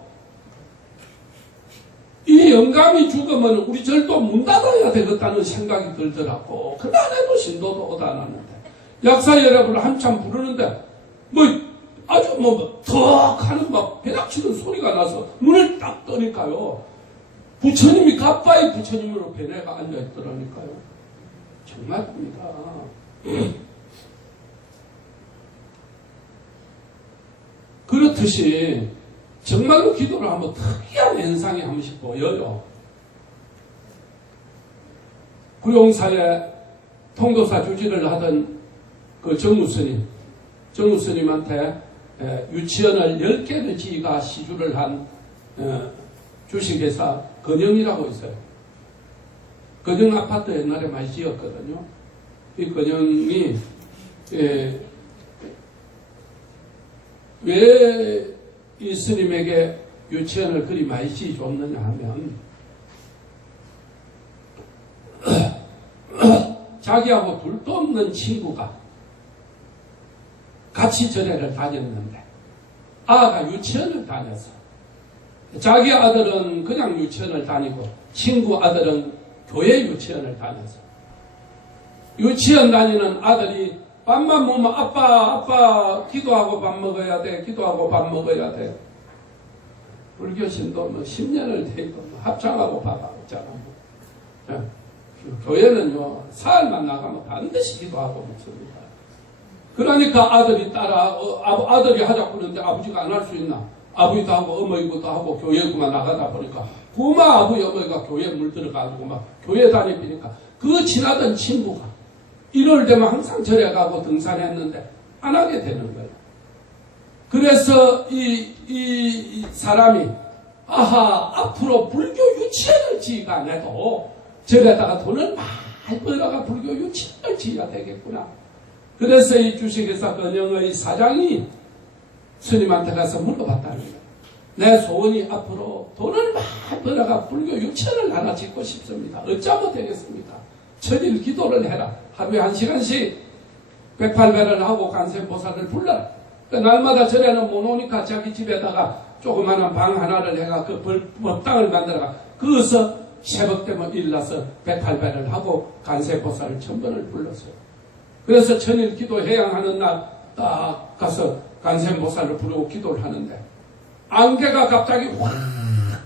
이 영감이 죽으면 우리 절도 문 닫아야 되겠다는 생각이 들더라고. 그날에도 신도도 오다 놨는데. 약사열의 불을 한참 부르는데, 아주 턱 하는 배닥치는 소리가 나서 눈을 딱 뜨니까요. 부처님이 가빠이 부처님으로 변해가 앉아있더라니까요. 정말입니다. 그렇듯이 정말로 기도를 하면 특이한 현상이 한 번씩 보여요. 구용사에 통도사 주지를 하던 그 정우스님한테 유치원을 10개를 지가 시주를 한 주식회사 건영이라고 있어요. 건영 아파트 옛날에 많이 지었거든요. 이 건영이 왜 이 스님에게 유치원을 그리 많이 지어줬느냐 하면 자기하고 둘도 없는 친구가 같이 절에를 다녔는데 아가 유치원을 다녀서 자기 아들은 그냥 유치원을 다니고 친구 아들은 교회 유치원을 다녀서 유치원 다니는 아들이 밥만 먹으면 아빠 기도하고 밥 먹어야 돼. 기도하고 밥 먹어야 돼. 불교신도 10년을 되고 합창하고 밥 먹잖아. 교회는요 사흘만 나가면 반드시 기도하고 먹습니다. 그러니까 아들이 아들이 하자고 그러는데 아버지가 안 할 수 있나? 아버지도 하고 어머니도 하고 교회 그만 나가다 보니까 부마 아버지 어머니가 교회에 물들어가지고 막 교회 다니니까 그 지나던 친구가 1월 되면 항상 절에 가고 등산했는데 안 하게 되는 거예요. 그래서 이 사람이 앞으로 불교 유치원을 지가 안 해도 절에다가 돈을 많이 벌어가 불교 유치원을 지어야 되겠구나. 그래서 이 주식회사 건영의 사장이 스님한테 가서 물어봤다는 거예요. 내 소원이 앞으로 돈을 많이 벌어가 불교 유치원을 하나 짓고 싶습니다. 어쩌면 되겠습니까? 천일 기도를 해라. 하루에 1시간씩 108배를 하고 관세음보살을 불러라. 날마다 절에는 못 오니까 자기 집에다가 조그마한 방 하나를 해가 그 법당을 만들어가 거기서 새벽 되면 일어나서 108배를 하고 관세음보살을 1000번을 불렀어요. 그래서 천일 기도 해양하는 날 딱 가서 관세음보살을 부르고 기도를 하는데 안개가 갑자기 확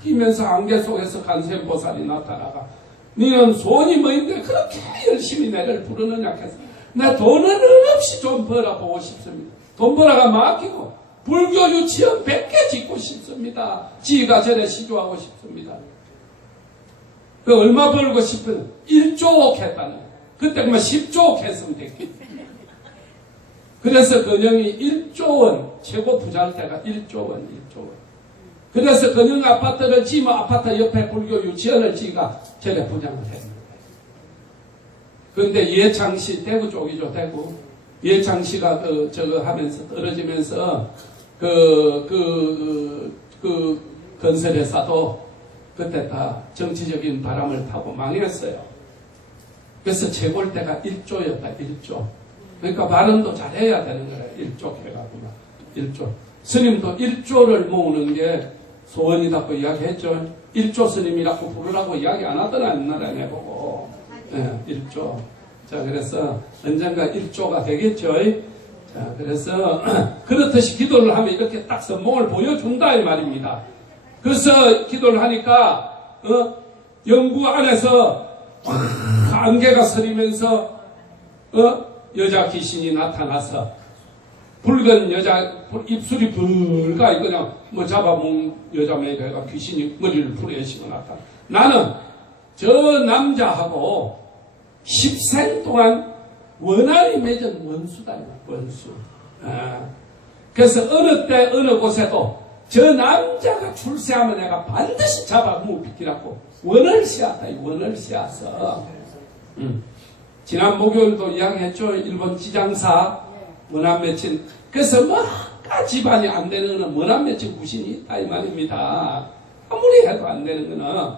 끼면서 안개 속에서 관세음보살이 나타나가 너는 소원이 뭐인데 그렇게 열심히 내를 부르느냐 해서 나 돈은 없이 좀 벌어보고 싶습니다. 돈 벌어가 맡기고 불교 유치원 100개 짓고 싶습니다. 지가 절에 시주하고 싶습니다. 그 얼마 벌고 싶은 1조억 했다는 거예요. 그때 그만 10조억 했으면 됐겠지. 그래서 건영이 1조 원, 최고 부자일 때가 1조 원, 1조 원. 그래서 건영 아파트를 지으면 아파트 옆에 불교 유치원을 지가 저래 분양을 했는 거예요. 그런데 예창시, 대구 쪽이죠, 대구. 예창시가 저거 하면서 떨어지면서 건설회사도 그때 다 정치적인 바람을 타고 망했어요. 그래서 최고일 때가 1조였다, 1조. 그러니까 발언도 잘해야 되는 거예요. 1조 해가지고. 1조. 스님도 1조를 모으는 게 소원이라고 이야기했죠. 1조 스님이라고 부르라고 이야기 안 하더라, 옛날에 내보고. 네, 1조. 자, 그래서 언젠가 1조가 되겠죠. 자, 그래서 그렇듯이 기도를 하면 이렇게 딱 선봉을 보여준다, 이 말입니다. 그래서 기도를 하니까, 영구 안에서 안개가 서리면서, 여자 귀신이 나타나서, 붉은 여자, 입술이 붉어, 그냥 뭐 잡아먹은 여자 매가 귀신이 머리를 부려시고 나타나. 나는 저 남자하고 10생 동안 원한이 맺은 원수다, 원수. 그래서 어느 때, 어느 곳에도 저 남자가 출세하면 내가 반드시 잡아 무비키라고 원을 씨앗다, 원을 씨앗어. 지난 목요일도 이야기했죠. 일본 지장사 원한 맺힌. 그래서 뭐가 집안이 안 되는 거는 원한 맺힌 구신이 있다, 이 말입니다. 아무리 해도 안 되는 거는.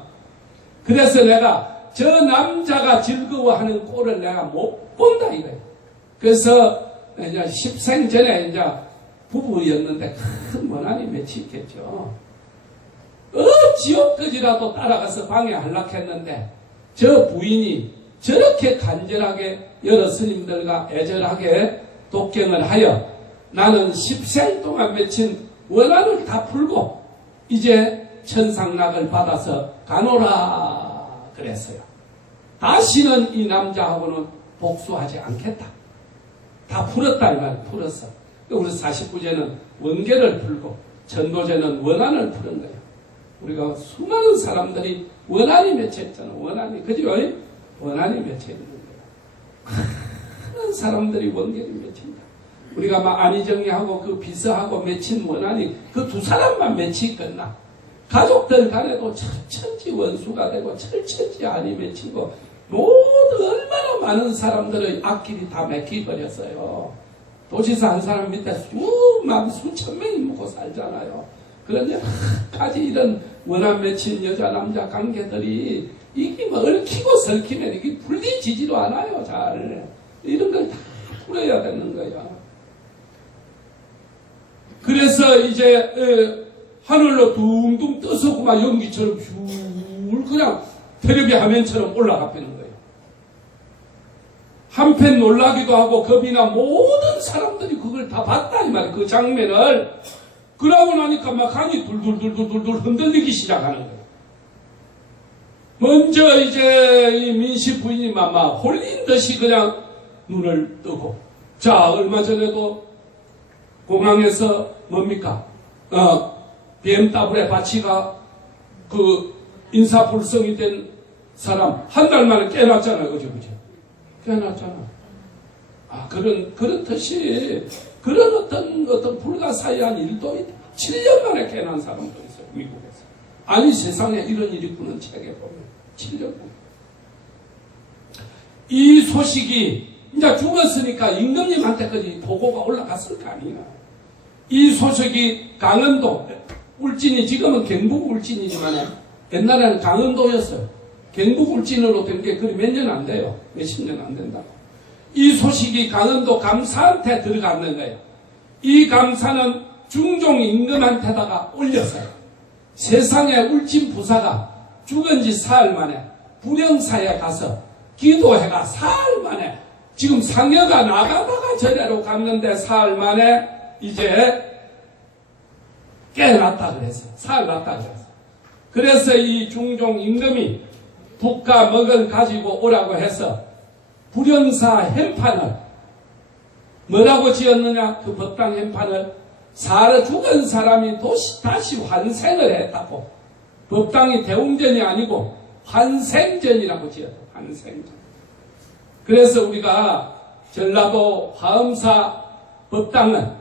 그래서 내가 저 남자가 즐거워하는 꼴을 내가 못 본다, 이거예요. 그래서 이제 10생 전에 이제 부부였는데 큰 원한이 맺히겠죠. 지옥까지라도 따라가서 방에 한락했는데 저 부인이 저렇게 간절하게 여러 스님들과 애절하게 독경을 하여 나는 10생 동안 맺힌 원한을 다 풀고 이제 천상락을 받아서 가노라 그랬어요. 다시는 이 남자하고는 복수하지 않겠다. 다 풀었다, 이 말, 풀었어. 우리 49제는 원계를 풀고 전도제는 원한을 푸는 거예요. 우리가 수많은 사람들이 원한이 맺혀있잖아. 원한이, 그죠? 원한이 맺혀있는 거예요. 많은 사람들이 원계를 맺힌다. 우리가 막 안희정이하고 그 비서하고 맺힌 원한이 그 두 사람만 맺히겠나? 가족들 간에도 철천지 원수가 되고 철천지 안이 맺히고 모두 얼마나 많은 사람들의 앞길이 다 맥히버렸어요. 도시사 한 사람 밑에 수천 명이 묵고 살잖아요. 그런데 까지 이런 원한 맺힌 여자 남자 관계들이 이게 뭐 얽히고 설키면 이게 풀리지지도 않아요. 잘 이런 걸 다 풀어야 되는 거야. 그래서 이제 하늘로 둥둥 떠서 그만 연기처럼 쭉 그냥 텔레비 화면처럼 올라가 버리는 거예요. 한편 놀라기도 하고 겁이 나 모든 사람들이 그걸 다 봤다 이 말이에요. 그 장면을. 그러고 나니까 막 간이 둘둘둘둘둘 흔들리기 시작하는 거예요. 먼저 이제 이 민씨 부인이 막 홀린 듯이 그냥 눈을 뜨고. 자, 얼마 전에도 공항에서 뭡니까? BMW의 바치가 그 인사불성이 된 사람 한 달 만에 깨놨잖아요. 그죠? 깨놨잖아. 그렇듯이 그런 어떤 불가사의한 일도 7년 만에 깨난 사람도 있어요. 미국에서. 아니 세상에 이런 일이 있구나 책에 보면 7년. 이 소식이 이제 죽었으니까 임금님한테까지 보고가 올라갔을 거 아니야. 이 소식이 강원도 울진이 지금은 경북 울진이지만 옛날에는 강원도였어요. 경북 울진으로 된 게 그리 몇 년 안 돼요. 몇십 년 안 된다고. 이 소식이 강원도 감사한테 들어갔는 거예요. 이 감사는 중종 임금한테다가 올렸어요. 세상에 울진 부사가 죽은 지 사흘 만에 불영사에 가서 기도해가 사흘 만에 지금 상여가 나가다가 절에로 갔는데 사흘 만에 이제 깨어났다 그랬어요. 사흘 났다 그랬어요. 그래서 이 중종 임금이 북과 먹을 가지고 오라고 해서 불영사 현판을 뭐라고 지었느냐? 그 법당 현판을 살아 죽은 사람이 다시 환생을 했다고. 법당이 대웅전이 아니고 환생전이라고 지었다. 환생전. 그래서 우리가 전라도 화엄사 법당은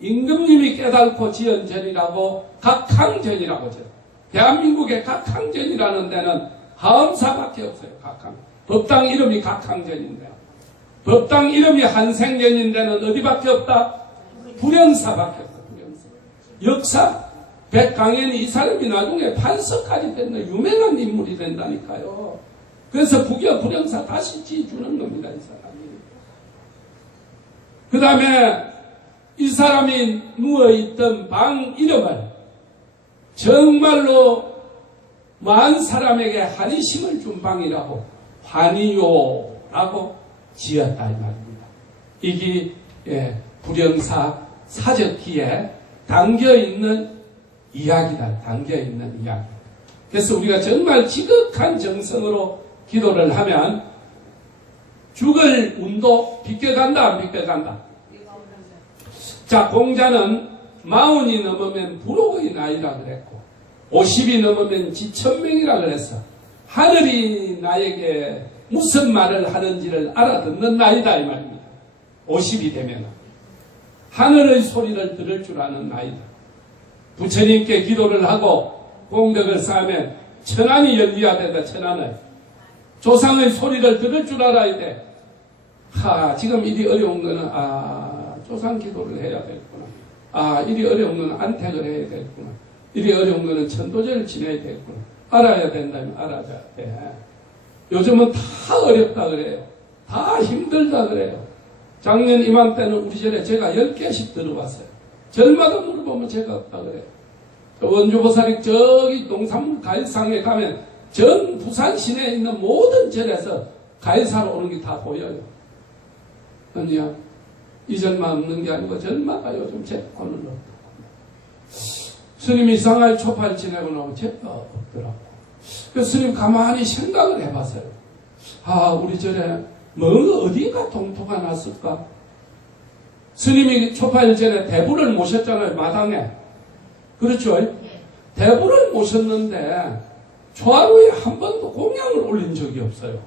임금님이 깨닫고 지은 전이라고 각항전이라고 지었다. 대한민국의 각항전이라는 데는 화엄사밖에 없어요. 각항. 법당 이름이 각항전인데 법당 이름이 한생전인데는 어디밖에 없다? 불영사밖에 없다. 불영사. 역사 백강현이 이 사람이 나중에 판서까지 됐는 유명한 인물이 된다니까요. 그래서 북여 불영사 다시 지어주는 겁니다. 이 사람이. 그 다음에 이 사람이 누워있던 방 이름을 정말로 많은 사람에게 한의심을 준 방이라고 환희요라고 지었다 이 말입니다. 이게 불영사 사적기에 담겨있는 이야기다. 담겨있는 이야기. 그래서 우리가 정말 지극한 정성으로 기도를 하면 죽을 운도 비껴간다 안 비껴간다. 자, 공자는 40이 넘으면 부록의 나이라 그랬고 50이 넘으면 지천명이라 그랬어. 하늘이 나에게 무슨 말을 하는지를 알아듣는 나이다 이 말입니다. 50이 되면 하늘의 소리를 들을 줄 아는 나이다. 부처님께 기도를 하고功德을 쌓으면 천안이 열려야 된다. 천안을 조상의 소리를 들을 줄 알아야 돼. 지금 일이 어려운 거는 조상 기도를 해야 되겠구나. 일이 어려운 거는 안택을 해야 되겠구나. 일이 어려운 거는 천도제를 지내야 되겠구나. 알아야 된다면 알아야 돼. 요즘은 다 어렵다 그래요. 다 힘들다 그래요. 작년 이맘때는 우리 절에 제가 10개씩 들어왔어요. 절마다 물어보면 제가 없다 그래요. 원주보살이 저기 농산물 가일상에 가면 전 부산 시내에 있는 모든 절에서 가일사로 오는 게 다 보여요. 아니야. 이 절만 없는 게 아니고 절마다 요즘 제가 오늘 없다. 스님이 상하이 초파를 지내고 나면 제가 없더라고. 그래서 스님 가만히 생각을 해봤어요. 우리 절에 뭐 어디가 동토가 났을까? 스님이 초파일 전에 대부를 모셨잖아요. 마당에. 그렇죠? 대부를 모셨는데 초하루에 한 번도 공양을 올린 적이 없어요.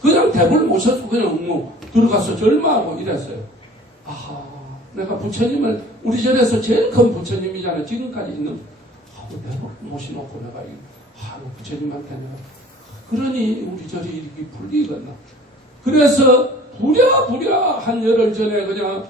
그냥 대부를 모셔서 그냥 뭐 들어가서 절마하고 이랬어요. 내가 부처님을 우리 절에서 제일 큰 부처님이잖아요. 지금까지 있는 대부 모셔놓고 내가 부처님한테 내가 그러니 우리 절이 이렇게 불리겠나. 그래서 부랴부랴 한 열흘 전에 그냥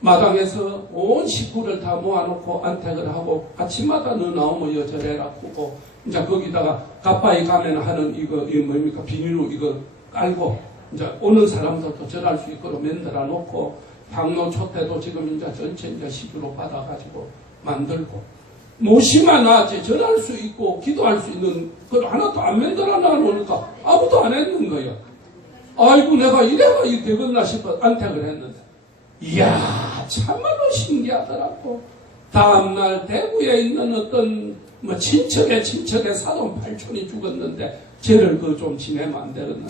마당에서 온 식구를 다 모아놓고 안택을 하고 아침마다 너 나오면 여절해라 하고 이제 거기다가 가빠이 가면 하는 이거 뭡니까 비닐로 이거 깔고 이제 오는 사람들도 절할 수 있도록 만들어 놓고 방로 촛대도 지금 이제 전체 이제 시주로 받아가지고 만들고 모시만 하지 절할 수 있고 기도할 수 있는 걸 하나도 안 만들어 놔놓으니까 아무도 안 했는 거예요. 아이고 내가 이래가 이 되겠나 싶어 안택을 했는데 이야 참말로 신기하더라고. 다음날 대구에 있는 어떤 뭐 친척의 사돈 팔촌이 죽었는데 쟤를 그 좀 지내면 안 되겠나.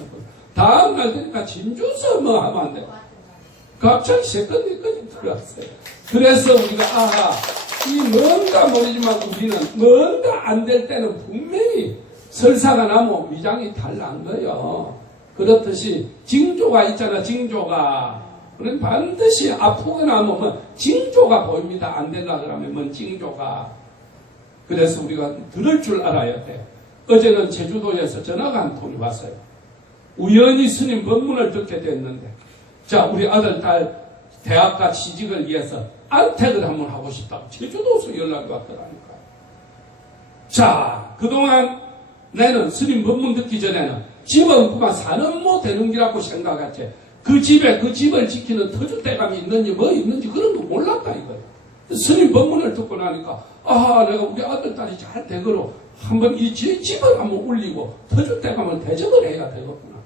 다음날 되니까 진주서 뭐 하면 안 돼. 갑자기 세컨니까지 들어왔어요. 그래서 우리가 이 뭔가 모르지만 우리는 뭔가 안 될 때는 분명히 설사가 나면 위장이 달란 거예요. 그렇듯이 징조가 있잖아. 징조가. 그럼 반드시 아프거나 하면 징조가 보입니다. 안 된다 그러면 뭔 징조가. 그래서 우리가 들을 줄 알아야 돼. 어제는 제주도에서 전화가 한 통이 왔어요. 우연히 스님 법문을 듣게 됐는데 자 우리 아들 딸 대학가 취직을 위해서 안택을 한번 하고 싶다고 제주도에서 연락이 왔더라니까. 자 그동안 나는 스님 법문 듣기 전에는 집은 그만 사는 뭐 되는 기라고 생각했지. 그 집을 지키는 터줏대감이 있는지 뭐 있는지 그런 거 몰랐다 이거예요. 스님 법문을 듣고 나니까 내가 우리 아들 딸이 잘 되도록 한번 이 집을 한번 울리고 터줏대감을 대접을 해야 되겠구나.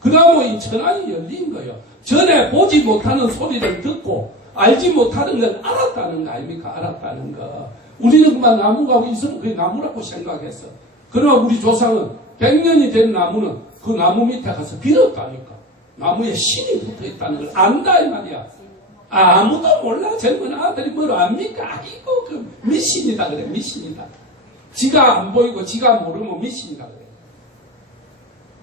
그 다음에 이 천안이 열린 거예요. 전에 보지 못하는 소리를 듣고 알지 못하는 건 알았다는 거 아닙니까? 알았다는 거. 우리는 그만 나무가 있으면 그게 나무라고 생각했어. 그러나 우리 조상은 100년이 된 나무는 그 나무 밑에 가서 빌었다니까. 나무에 신이 붙어 있다는 걸 안다 이 말이야. 아무도 몰라. 젊은 아들이 뭘 압니까? 아이고 그 미신이다 그래. 미신이다. 지가 안 보이고 지가 모르면 미신이다 그래요.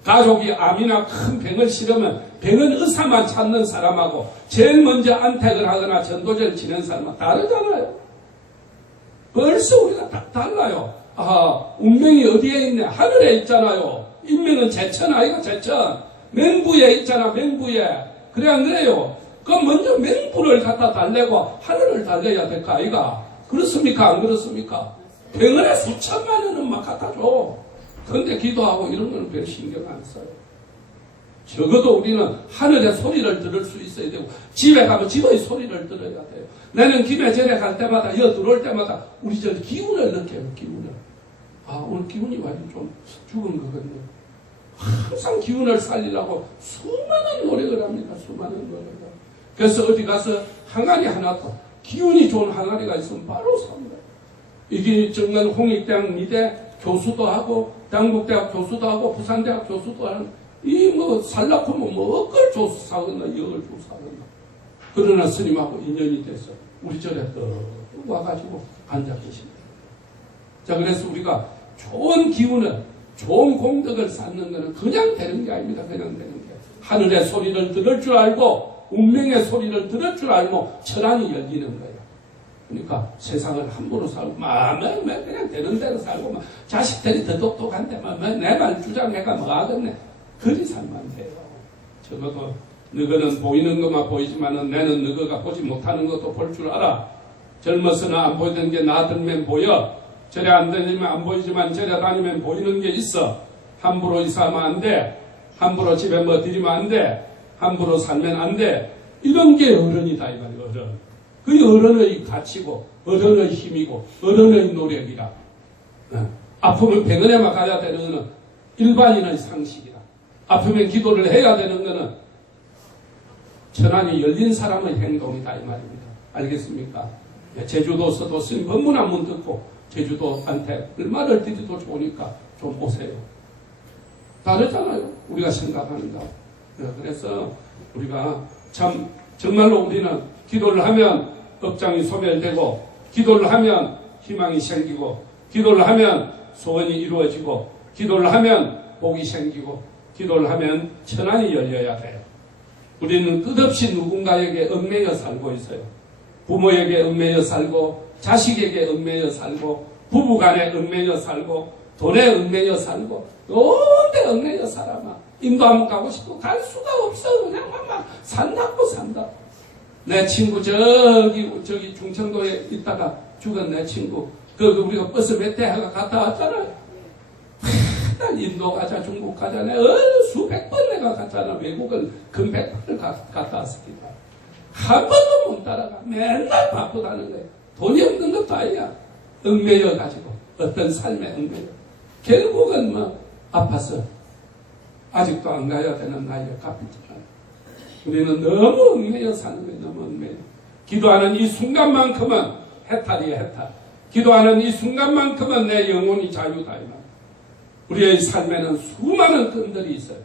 가족이 암이나 큰 병을 싫으면 병은 의사만 찾는 사람하고 제일 먼저 안택을 하거나 전도제를 지낸 사람은 다르잖아요. 벌써 우리가 딱 달라요. 운명이 어디에 있네? 하늘에 있잖아요. 인명은 제천 아이가 제천. 맹부에 있잖아, 맹부에. 그래 안 그래요? 그럼 먼저 맹부를 갖다 달래고 하늘을 달래야 될 거 아이가? 그렇습니까? 안 그렇습니까? 병원에 수천만 원은 막 갖다 줘. 근데 기도하고 이런 거는 별 신경 안 써요. 적어도 우리는 하늘의 소리를 들을 수 있어야 되고 집에 가면 집의 소리를 들어야 돼요. 나는 김해전에 갈 때마다 여 들어올 때마다 우리 저 기운을 느껴요. 기운을. 오늘 기운이 완전 좀 죽은 거거든요. 항상 기운을 살리려고 수많은 노력을 합니다. 수많은 노력을. 그래서 어디 가서 항아리 하나 더 기운이 좋은 항아리가 있으면 바로 삽니다. 이게 정말 홍익대학 미대 교수도 하고 당국대학 교수도 하고 부산대학 교수도 하는 이 뭐 살라코면 뭐 억걸 조수 사거나 역을 조수 사거나 그러나 스님하고 인연이 돼서 우리 절에 또 와가지고 앉아 계십니다. 자, 그래서 우리가 좋은 기운을 좋은 공덕을 쌓는 것은 그냥 되는 게 아닙니다. 그냥 되는 게 하늘의 소리를 들을 줄 알고 운명의 소리를 들을 줄 알고 천안이 열리는 거예요. 그러니까 세상을 함부로 살고 마음에 그냥 되는 대로 살고 막 자식들이 더 똑똑한데 내 말 주장해가 뭐 하겠네. 그리 살면 돼요. 적어도 너희는 보이는 것만 보이지만은 나는 너희가 보지 못하는 것도 볼 줄 알아. 젊어서는 안 보이는 게 나들면 보여. 절에 안 다니면 안 보이지만 절에 다니면 보이는 게 있어. 함부로 이사하면 안 돼. 함부로 집에 뭐 들이면 안 돼. 함부로 살면 안 돼. 이런 게 어른이다 이 말이야. 어른. 그게 어른의 가치고 어른의 힘이고 어른의 노력이라. 아프면 병원에만 가야 되는 것은 일반인의 상식이라. 아프면 기도를 해야 되는 것은 천안이 열린 사람의 행동이다 이 말입니다. 알겠습니까? 제주도서도 스님 법문 한 번 듣고 제주도한테 얼마를 드리도 좋으니까 좀 오세요. 다르잖아요. 우리가 생각하는 거. 그래서 우리가 참 정말로 우리는 기도를 하면 업장이 소멸되고 기도를 하면 희망이 생기고 기도를 하면 소원이 이루어지고 기도를 하면 복이 생기고 기도를 하면 천안이 열려야 돼요. 우리는 끝없이 누군가에게 얽매여 살고 있어요. 부모에게 얽매여 살고 자식에게 얽매여 살고 부부간에 얽매여 살고 돈에 얽매여 살고 온데 얽매여 살아마. 인도 한번 가고 싶고 갈 수가 없어. 그냥 막 산다고 산다. 내 친구 저기 중청도에 있다가 죽은 내 친구 우리가 버스 몇 대 하가 갔다 왔잖아요. 난 인도 가자 중국 가자 내가 수백 번 내가 갔잖아. 외국은 금백 번을 갔다 왔습니다. 한 번도 못 따라가. 맨날 바쁘다는 거예요. 돈이 없는 것도 아니야. 얽매여 가지고 어떤 삶에 얽매여. 결국은 뭐 아파서 아직도 안 가야 되는 나이에 갚이잖아요. 우리는 너무 얽매여 사는 거예요. 너무 얽매여. 기도하는 이 순간만큼은 해탈이에요. 해탈. 기도하는 이 순간만큼은 내 영혼이 자유다. 우리의 삶에는 수많은 끈들이 있어요.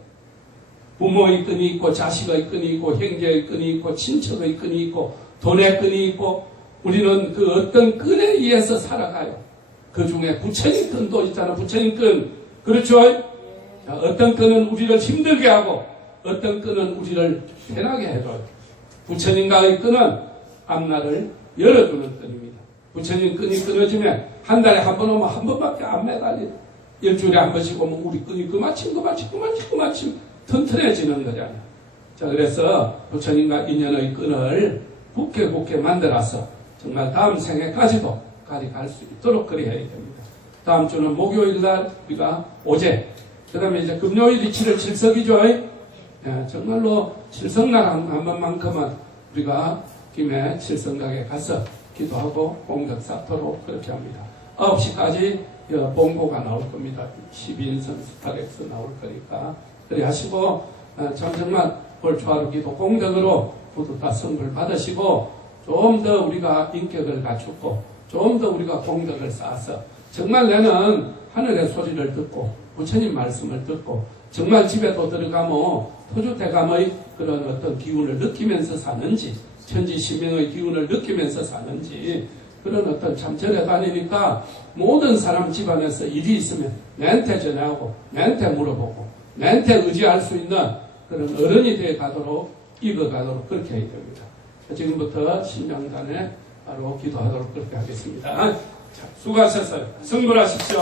부모의 끈이 있고 자식의 끈이 있고 형제의 끈이 있고 친척의 끈이 있고 돈의 끈이 있고 우리는 그 어떤 끈에 의해서 살아가요. 그 중에 부처님 끈도 있잖아. 부처님 끈. 그렇죠? 자, 어떤 끈은 우리를 힘들게 하고 어떤 끈은 우리를 편하게 해줘요. 부처님과의 끈은 앞날을 열어주는 끈입니다. 부처님 끈이 끊어지면 한 달에 한 번 오면 한 번밖에 안 매달려. 일주일에 한 번씩 오면 우리 끈이 그마침 튼튼해지는 거잖아요. 자, 그래서 부처님과 인연의 끈을 굳게 만들어서 정말 다음 생애까지도 갈 수 있도록 그리 해야 됩니다. 다음 주는 목요일날 우리가 오제, 그 다음에 이제 금요일이 7월 7석이죠. 예, 정말로 칠성날 한 번만큼은 우리가 김해 칠성각에 가서 기도하고 공덕 쌓도록 그렇게 합니다. 9시까지 봉고가 나올 겁니다. 12인선 스타렉스 나올 거니까 그래 하시고 정말 올 초하루 기도 공덕으로 모두 다 선물 받으시고 좀 더 우리가 인격을 갖추고 좀 더 우리가 공덕을 쌓아서 정말 나는 하늘의 소리를 듣고 부처님 말씀을 듣고 정말 집에도 들어가면 토주대감의 그런 어떤 기운을 느끼면서 사는지 천지신명의 기운을 느끼면서 사는지 그런 어떤 참 절에 다니니까 모든 사람 집안에서 일이 있으면 내한테 전화하고 내한테 물어보고 내한테 의지할 수 있는 그런 어른이 되어 가도록 익어가도록 그렇게 해야 됩니다. 지금부터 신령단에 바로 기도하도록 그렇게 하겠습니다. 자, 수고하셨어요. 승불하십시오.